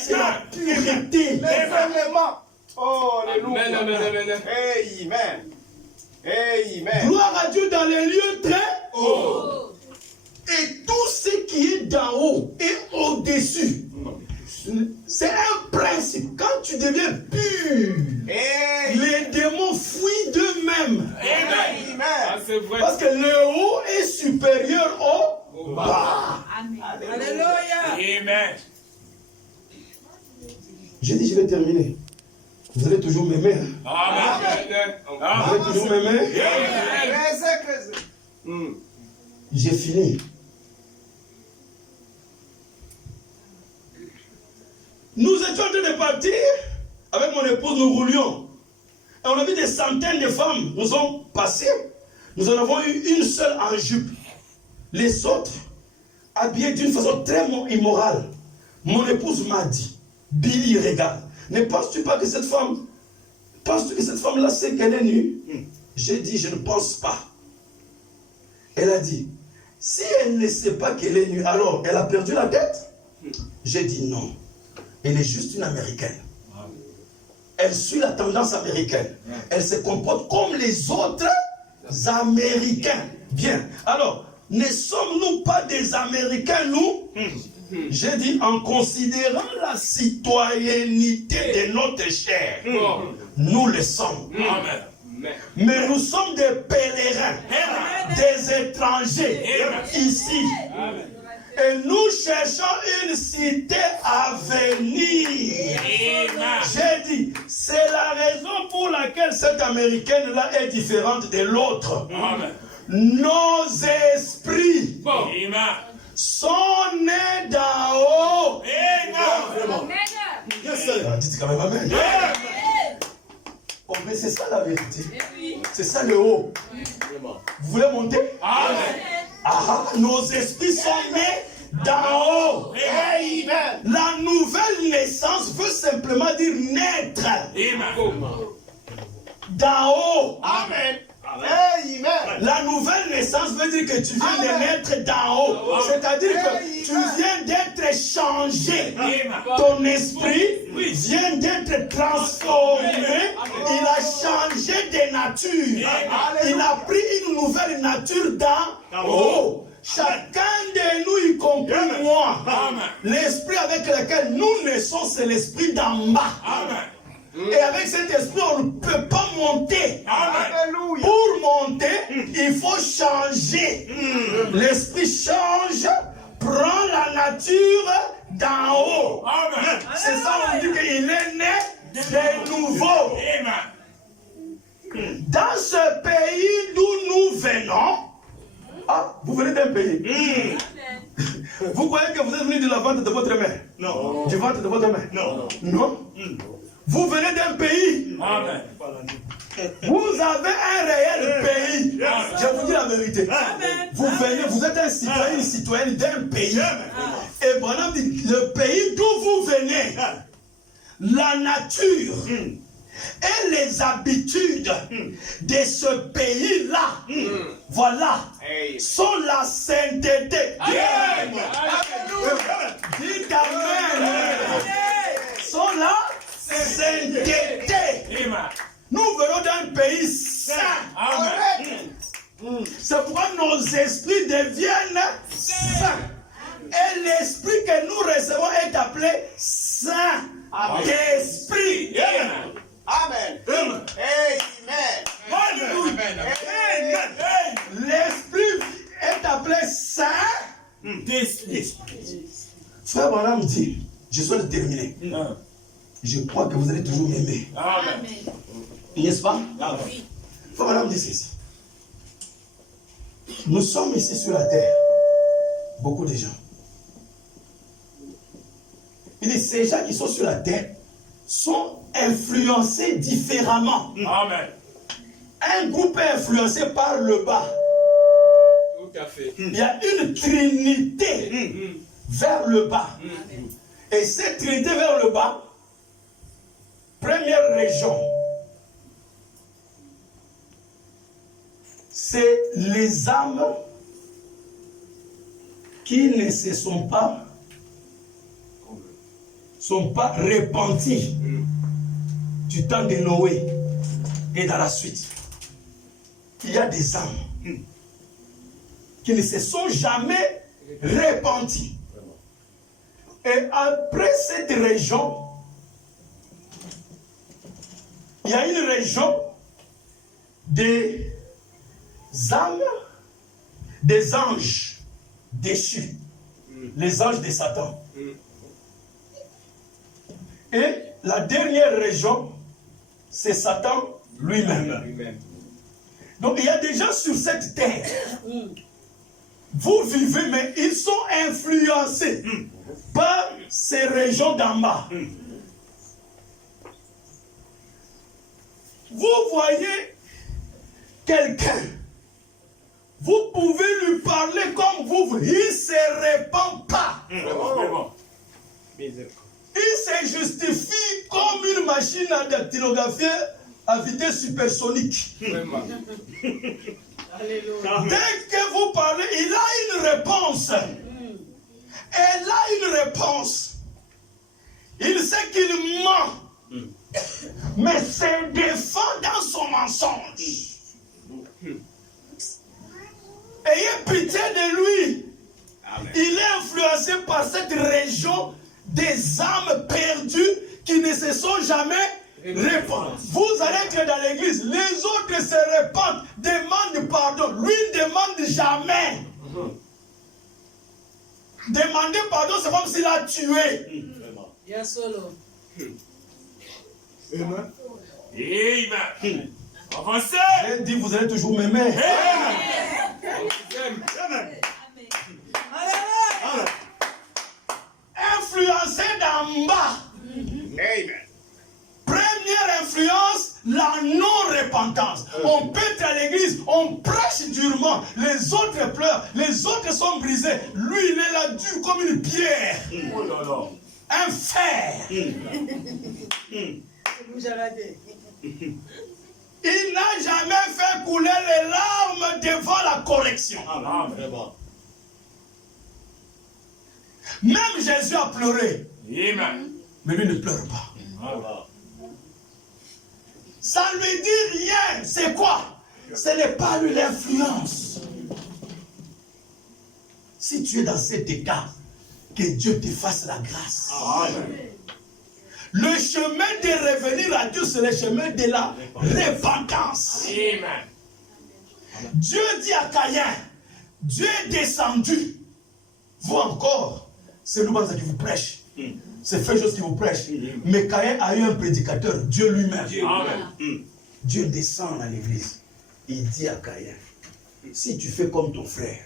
C'est la pureté. L'événement. Oh, alléluia. Amen. Amen. Amen. Gloire à Dieu dans les lieux très hauts. Et tout ce qui est d'en haut et au-dessus. C'est un principe. Quand tu deviens pur, les démons fuient d'eux-mêmes. Amen. Parce que le haut est supérieur au bas. Amen. Alléluia. Amen. J'ai dit, je vais terminer. Vous allez toujours m'aimer. Hein? Amen. Vous allez toujours m'aimer. J'ai fini. Nous étions en train de partir, avec mon épouse, nous roulions. Et on a vu des centaines de femmes nous ont passé. Nous en avons eu une seule en jupe. Les autres, habillées d'une façon très immorale. Mon épouse m'a dit, Billy, regarde, ne penses-tu pas que cette femme, penses-tu que cette femme-là sait qu'elle est nue? J'ai dit, je ne pense pas. Elle a dit, si elle ne sait pas qu'elle est nue, alors elle a perdu la tête? J'ai dit non. Elle est juste une Américaine. Elle suit la tendance américaine. Elle se comporte comme les autres Américains. Bien. Alors, ne sommes-nous pas des Américains, nous? J'ai dit, en considérant la citoyenneté de notre chair, nous le sommes. Mais nous sommes des pèlerins, des étrangers ici. Et nous cherchons une cité à venir. J'ai dit, c'est la raison pour laquelle cette Américaine-là est différente de l'autre. Nos esprits sont nés d'en haut. Dites quand même amen. Oh, mais c'est ça la vérité. C'est ça le haut. Vous voulez monter? Ah, nos esprits sont nés d'en haut. Amen. La nouvelle naissance veut simplement dire naître d'en haut. Amen. Amen. La nouvelle naissance veut dire que tu viens de naître d'en haut. C'est-à-dire que tu viens d'être changé. Ton esprit vient d'être transformé. Il a changé de nature. Il a pris une nouvelle nature d'en haut. Chacun de nous, y compris moi, l'esprit avec lequel nous naissons, c'est l'esprit d'en bas. Et avec cet esprit, on ne peut pas monter. Pour monter, il faut changer. L'esprit change, prend la nature d'en haut. C'est ça, on dit qu'il est né de nouveau. Dans ce pays d'où nous venons, ah, vous venez d'un pays. Vous croyez que vous êtes venu de la vente de votre mère? Non. Du ventre de votre mère? Non. Non? Vous venez d'un pays. Amen. Vous avez un réel pays. Je vous dis la vérité. Amen. Vous venez, vous êtes un citoyen, une citoyenne d'un pays. Et Branham dit, le pays d'où vous venez, la nature et les habitudes de ce pays-là, voilà, sont la sainteté. Dites amen. Sont la sainteté. Nous venons d'un pays saint. C'est pourquoi nos esprits deviennent saints. Et l'esprit que nous recevons est appelé Saint Esprit. Amen. L'esprit est appelé Saint Esprit. Frère Branham dit, je souhaite terminer. Je crois que vous allez toujours m'aimer. N'est-ce pas? Oui. Frère Branham dit ceci. Nous sommes ici sur la terre. Beaucoup de gens. Il dit, ces gens qui sont sur la terre sont influencés différemment. Amen. Un groupe est influencé par le bas. Tout à fait. Il y a une trinité vers le bas. Et cette trinité vers le bas, première région, c'est les âmes qui ne se sont pas repenties du temps de Noé et dans la suite. Il y a des âmes qui ne se sont jamais repenties. Et après cette région, il y a une région des âmes, des anges déchus, les anges de Satan. Et la dernière région, c'est Satan lui-même. Donc il y a des gens sur cette terre. Vous vivez, mais ils sont influencés par ces régions d'en bas. Vous voyez quelqu'un, vous pouvez lui parler comme vous, il ne se répand pas. Il se justifie comme une machine à dactylographier à vitesse supersonique. Alléluia. Dès que vous parlez, il a une réponse. Elle a une réponse. Il sait qu'il ment. Mais se défend dans son mensonge. Ayez pitié de lui. Amen. Il est influencé par cette région des âmes perdues qui ne se sont jamais répandues. Vous allez être dans l'église, les autres se répandent, demandent pardon. Lui ne demande jamais. Demander pardon, c'est comme s'il a tué. Bien solo. Amen. Amen. Avancez. Elle dit, vous allez toujours m'aimer. Amen. Alléluia. Influencé d'en bas. Amen. Première influence, la non-repentance. On peut être à l'église, on prêche durement, les autres pleurent, les autres sont brisés. Lui, il est là dur comme une pierre, Oh là là. un fer. Vous arrêtez. Il n'a jamais fait couler les larmes devant la correction. Amen. Même Jésus a pleuré, Amen. mais lui ne pleure pas. Ça ne lui dit rien. C'est quoi? Ce n'est pas lui l'influence. Si tu es dans cet état, que Dieu te fasse la grâce. Amen. Le chemin de revenir à Dieu, c'est le chemin de la repentance. Amen. Dieu dit à Caïn, Dieu est descendu. Vous encore, c'est Loubanza qui vous prêche. C'est fait chose qui vous prêche. Mais Caïn a eu un prédicateur, Dieu lui-même. Amen. Dieu descend à l'église. Il dit à Caïn, si tu fais comme ton frère,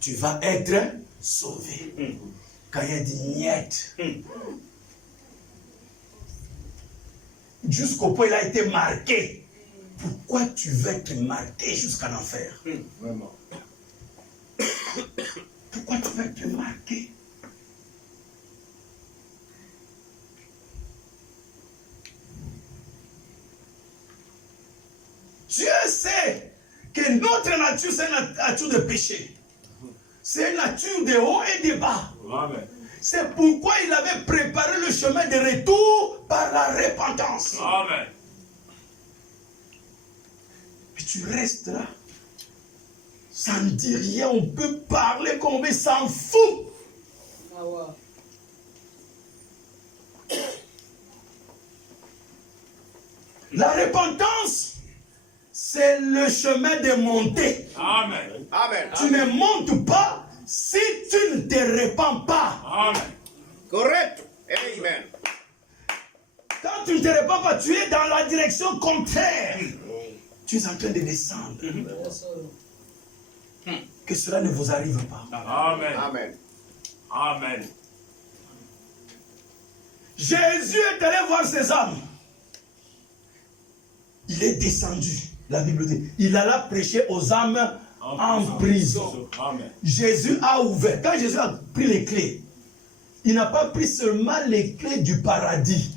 tu vas être sauvé. Caïn dit, niet. Jusqu'au point où il a été marqué. Pourquoi tu veux être marqué jusqu'à l'enfer? Pourquoi tu veux être marqué? Dieu sait que notre nature, c'est une nature de péché. C'est une nature de haut et de bas. Amen. C'est pourquoi il avait préparé le chemin de retour par la repentance. Amen. Et tu restes là. Ça ne dit rien. On peut parler comme on veut, s'en fout. Ah ouais. La repentance, c'est le chemin de monter. Amen. Amen. Tu ne montes pas si tu ne te répands pas. Amen. Correct. Amen. Quand tu ne te répands pas, tu es dans la direction contraire. Tu es en train de descendre. Bien solo. Que cela ne vous arrive pas. Amen. Amen. Amen. Jésus est allé voir ses âmes. Il est descendu. La Bible dit, il alla prêcher aux âmes en prison. Amen. Jésus a ouvert. Quand Jésus a pris les clés, il n'a pas pris seulement les clés du paradis.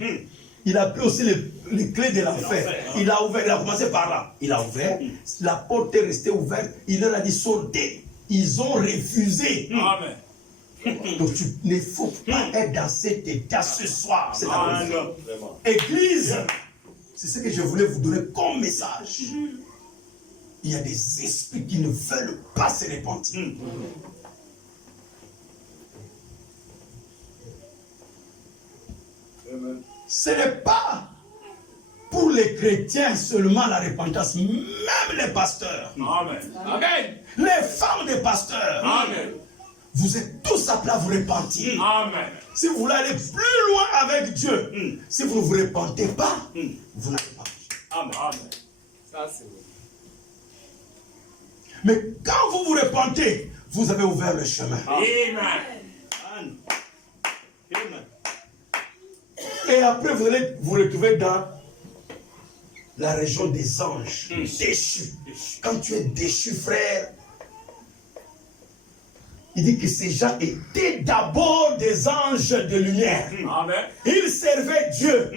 Il a pris aussi les clés de l'enfer. Il a ouvert, il a commencé par là. Il a ouvert, la porte est restée ouverte. Il leur a dit sortez. Ils ont refusé. Amen. Donc tu ne faut pas être dans cet état ce soir. C'est la Amen. Église, c'est ce que je voulais vous donner comme message. Il y a des esprits qui ne veulent pas se repentir. Ce n'est pas pour les chrétiens seulement la repentance, même les pasteurs, Amen. Amen. les femmes des pasteurs. Amen. Vous êtes tous appelés à vous repentir. Amen. Si vous voulez aller plus loin avec Dieu, si vous ne vous repentez pas, vous n'allez pas. Amen. Amen. Ça, c'est vrai. Mais quand vous vous repentez, vous avez ouvert le chemin. Amen. Amen. Et après, vous allez vous retrouver dans la région des anges, déchus. Quand tu es déchu, frère, il dit que ces gens étaient d'abord des anges de lumière. Amen. Ils servaient Dieu,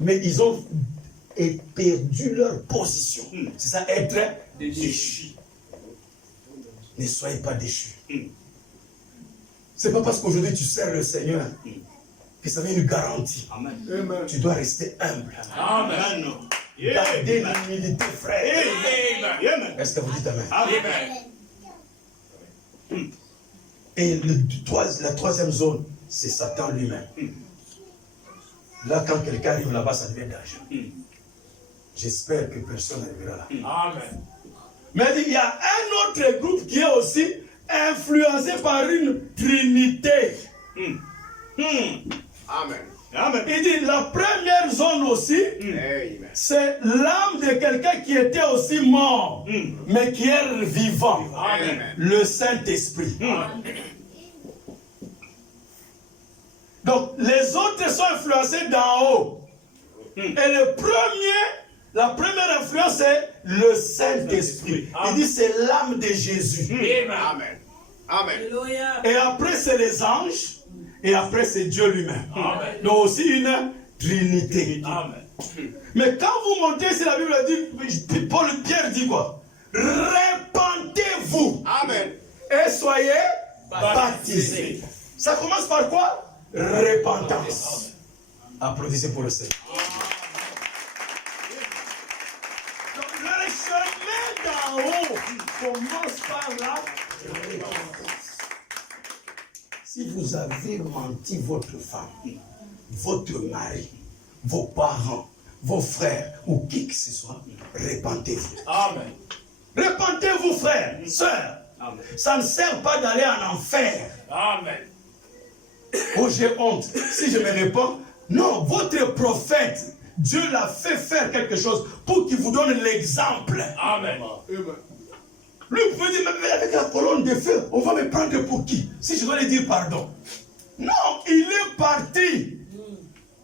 mais ils ont perdu leur position. C'est ça, être déchu. Ne soyez pas déchus. C'est pas parce qu'aujourd'hui tu sers le Seigneur que ça met une garantie. Amen. Tu dois rester humble. Amen. Gardez l'humilité, frère. Amen. Est-ce que vous dites Amen? Amen. Et la troisième zone, c'est Satan lui-même. Là, quand quelqu'un arrive là-bas, ça devient dangereux. J'espère que personne n'arrivera là. Amen. Mais il y a un autre groupe qui est aussi influencé par une trinité. Amen. Amen. Il dit la première zone aussi, Amen. c'est l'âme de quelqu'un qui était aussi mort, mais qui est vivant. Amen. Le Saint-Esprit. Donc les autres sont influencés d'en haut. Et la première influence, c'est le Saint-Esprit. Il dit c'est l'âme de Jésus. Amen. Amen. Alléluia. Et après, c'est les anges. Et après, c'est Dieu lui-même. Amen. Donc aussi une trinité. Amen. Mais quand vous montez, c'est la Bible dit, Pierre dit quoi? Répentez-vous Amen. et soyez baptisés. Ça commence par quoi? Repentance. Applaudissez pour le Seigneur. Donc, le chemin d'en haut commence par la repentance. Si vous avez menti votre femme, votre mari, vos parents, vos frères ou qui que ce soit, repentez-vous. Amen. Repentez-vous, frères, sœurs. Amen. Ça ne sert pas d'aller en enfer. Amen. Oh, j'ai honte. Si je me réponds, non, votre prophète, Dieu l'a fait faire quelque chose pour qu'il vous donne l'exemple. Amen. Lui, vous pouvez dire, mais avec la colonne de feu, on va me prendre pour qui? Si je dois lui dire pardon. Non, il est parti.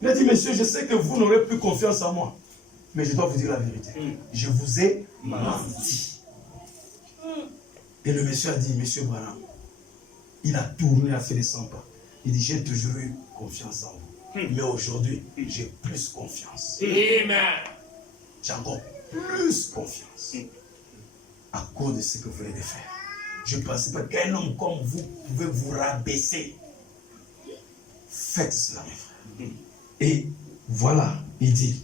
Il a dit, monsieur, je sais que vous n'aurez plus confiance en moi. Mais je dois vous dire la vérité. Je vous ai menti. Et le monsieur a dit, monsieur Branham, il a tourné, il a fait les 100 pas. Il dit, j'ai toujours eu confiance en vous. Mais aujourd'hui, j'ai plus confiance. Amen. J'ai encore plus confiance. À cause de ce que vous venez de faire. Je ne pensais pas qu'un homme comme vous pouvait vous rabaisser. Faites cela, mes frères. Et voilà, il dit,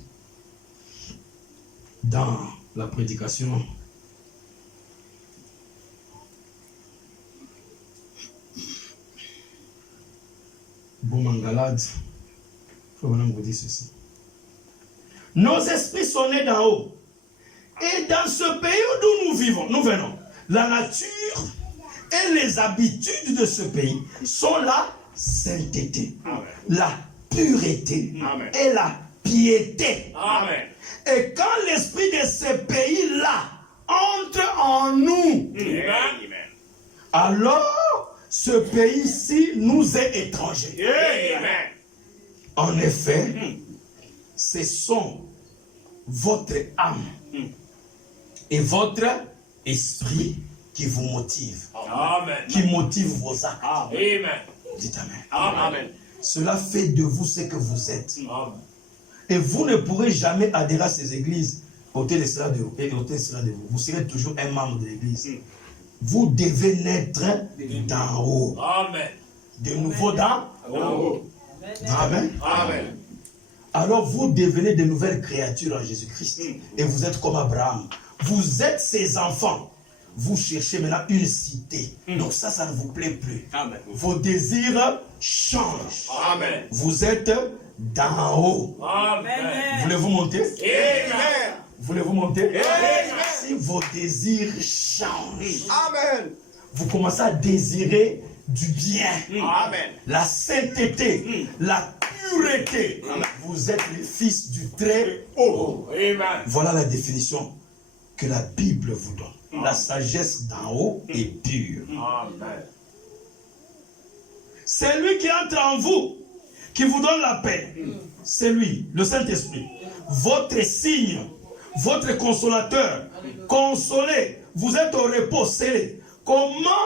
dans la prédication, Boumangalade, il faut vraiment vous dire ceci. Nos esprits sont nés d'en haut. Et dans ce pays d'où nous vivons, nous venons, la nature et les habitudes de ce pays sont la sainteté, la pureté et la piété. Amen. Et quand l'esprit de ce pays-là entre en nous, Amen. alors ce pays-ci nous est étranger. Amen. En effet, ce sont votre âme et votre esprit qui vous motive, Amen. qui motive vos actes. Amen. Dites Amen. Amen. Cela fait de vous ce que vous êtes. Amen. Et vous ne pourrez jamais adhérer à ces églises ôter cela de vous et ôter cela de vous. Vous serez toujours un membre de l'église. Vous devez naître d'en haut. Amen. De nouveau dans. Amen. Amen. Alors vous devenez de nouvelles créatures en Jésus-Christ. Et vous êtes comme Abraham. Vous êtes ses enfants. Vous cherchez maintenant une cité. Donc ça ne vous plaît plus. Amen. Vos désirs changent. Amen. Vous êtes d'en haut. Amen. Voulez-vous monter? Amen. Voulez-vous monter? Amen. Si vos désirs changent, Amen. vous commencez à désirer du bien, Amen. la sainteté, la pureté. Vous êtes les fils du très haut. Amen. Voilà la définition que la Bible vous donne. La sagesse d'en haut est pure. Amen. C'est lui qui entre en vous qui vous donne la paix, c'est lui, le Saint-Esprit. Votre signe, votre consolateur, consolé, vous êtes au repos, scellé. Comment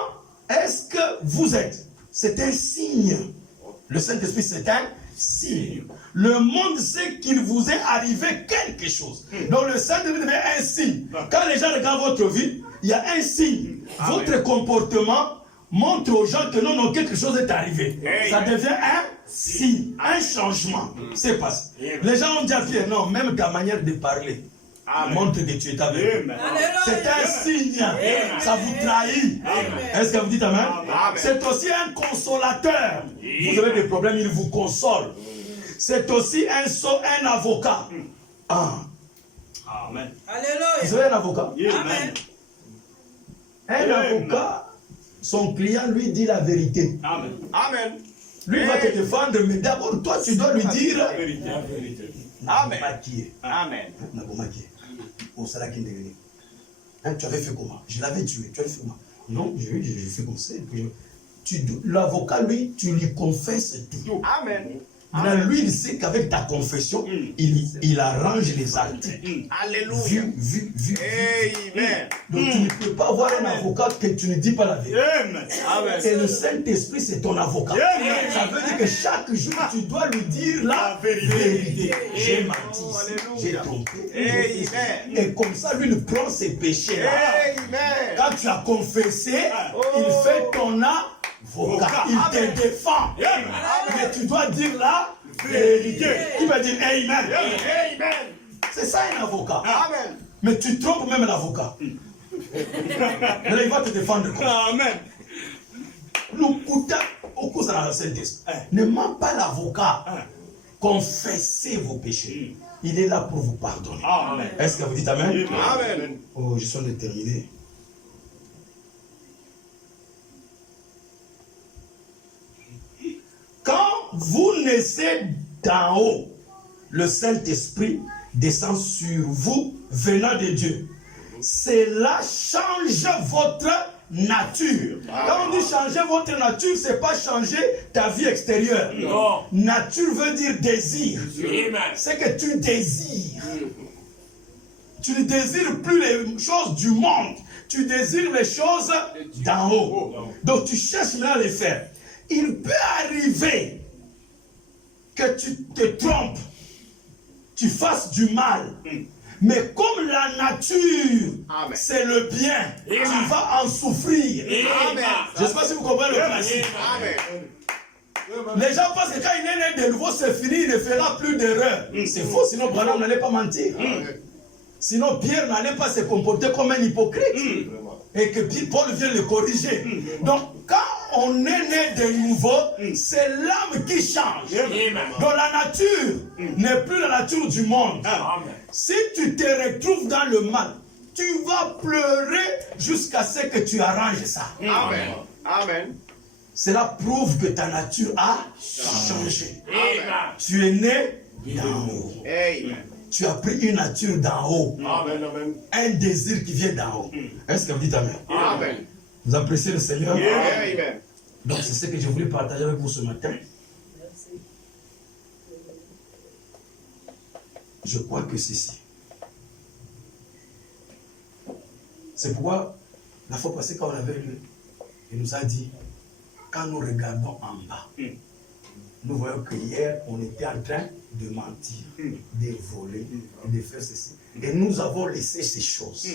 est-ce que vous êtes? C'est un signe. Le Saint-Esprit, c'est un signe. Le monde sait qu'il vous est arrivé quelque chose. Donc le Saint-Esprit devient un signe. Quand les gens regardent votre vie, il y a un signe. Votre comportement montre aux gens que non, quelque chose est arrivé. Ça devient un signe, un changement. C'est passé. Les gens ont dit à Pierre, non, même ta manière de parler montre que tu es avec eux. C'est un signe. Ça vous trahit. Est-ce que vous dites amen? C'est aussi un consolateur. Vous avez des problèmes, il vous console. C'est aussi un avocat. Amen. Vous avez un avocat? Amen. Un avocat, son client lui dit la vérité. Amen. Amen. Lui va te défendre, mais d'abord, toi, tu dois lui dire La vérité. La vérité. Amen. Amen. Tu avais fait comment? Je l'avais tué. Tu avais fait comment? Non, je fais comme ça. L'avocat, lui, tu lui confesses tout. Amen. Maintenant, lui, il sait qu'avec ta confession, il arrange les actes. Alléluia. Vu. Amen. Donc, tu ne peux pas avoir un avocat que tu ne dis pas la vérité. Amen. Et le Saint-Esprit, c'est ton avocat. Ça veut dire que chaque jour, tu dois lui dire la vérité. J'ai menti, j'ai trompé. Amen. Et comme ça, lui, il prend ses péchés-là. Amen. Quand tu as confessé, il fait ton avocat. Il te défend. Mais tu dois dire la vérité. Il va dire Amen. Amen. C'est ça un avocat. Amen. Mais tu trompes même l'avocat. Mais là, il va te défendre. Amen. Ne ment pas l'avocat. Confessez vos péchés. Il est là pour vous pardonner. Amen. Est-ce que vous dites Amen? Amen. Oh, je suis déterminé. Quand vous naissez d'en haut, le Saint-Esprit descend sur vous venant de Dieu. Cela change votre nature. Quand on dit changer votre nature, c'est pas changer ta vie extérieure. Non. Nature veut dire désir. Amen. C'est que tu désires. Tu ne désires plus les choses du monde. Tu désires les choses d'en haut. Donc tu cherches maintenant à les faire. Il peut arriver que tu te trompes, tu fasses du mal. Mais comme la nature, c'est le bien, tu vas en souffrir. Amen. Je ne sais pas si vous comprenez le principe. Amen. Les gens pensent que quand il est né de nouveau, c'est fini, il ne fera plus d'erreur. C'est faux, sinon Branham n'allait pas mentir. Sinon Pierre n'allait pas se comporter comme un hypocrite. Et que Paul vient le corriger. Donc quand on est né de nouveau, c'est l'âme qui change. Donc la nature n'est plus la nature du monde. Si tu te retrouves dans le mal, tu vas pleurer jusqu'à ce que tu arranges ça. Amen. Amen. Cela prouve que ta nature a changé. Amen. Tu es né d'en haut. Amen. Tu as pris une nature d'en haut. Amen. Amen. Un désir qui vient d'en haut. Est-ce que vous dites Amen? Amen. Vous appréciez le Seigneur? Amen. Donc c'est ce que je voulais partager avec vous ce matin. Je crois que ceci. C'est pourquoi la fois passée quand on avait lu, il nous a dit, quand nous regardons en bas, nous voyons que hier on était en train de mentir, de voler, de faire ceci. Et nous avons laissé ces choses.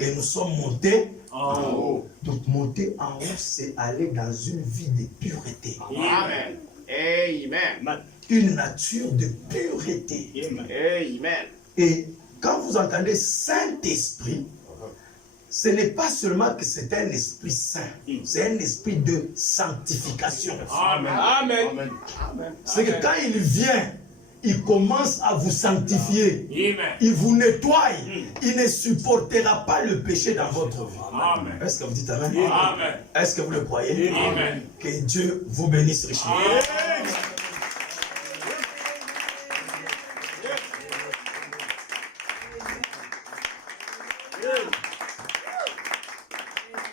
Et nous sommes montés en haut. Donc monter en haut, c'est aller dans une vie de pureté. Amen. Amen. Une nature de pureté. Amen. Et quand vous entendez Saint-Esprit, ce n'est pas seulement que c'est un esprit saint, c'est un esprit de sanctification. Amen. Amen. Amen. C'est que quand il vient, il commence à vous sanctifier. Amen. Il vous nettoie. Il ne supportera pas le péché dans votre vie. Amen. Est-ce que vous dites Amen? Amen. Est-ce que vous le croyez? Amen. Que Dieu vous bénisse richement.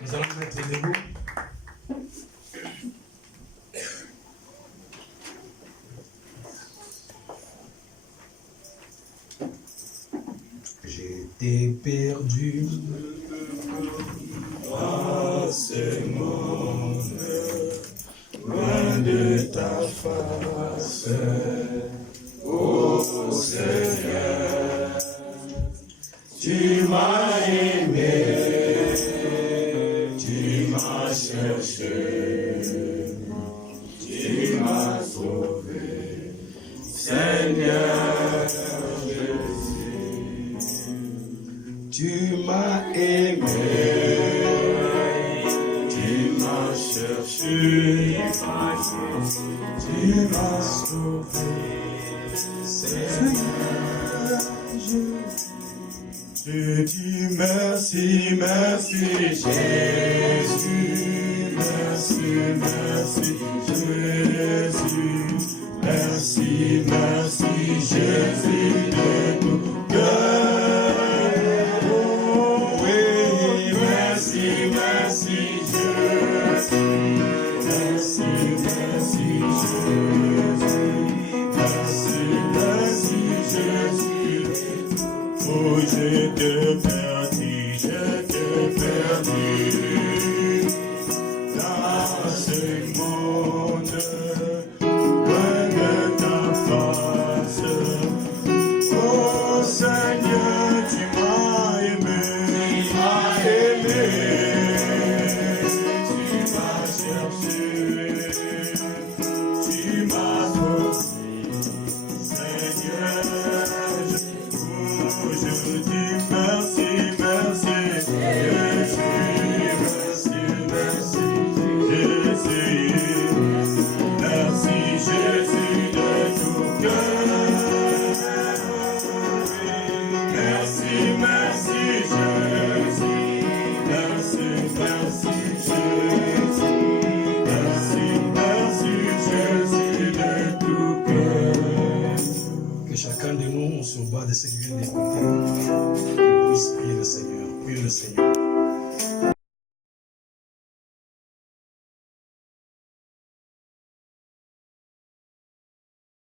Nous allons nous mettre debout. j'étais perdu. Dans ce monde, loin de ta face, ô Seigneur, tu m'as aimé, tu m'as cherché, tu m'as sauvé, Seigneur Jésus, tu m'as aimé. Tu m'as sauvé, Seigneur Jésus. Je dis merci, merci Jésus, merci, merci Jésus, merci, merci Jésus de tout cœur. Oh oui, merci, merci Jésus. Merci, merci Jésus, merci, merci Jésus, oh je te prie.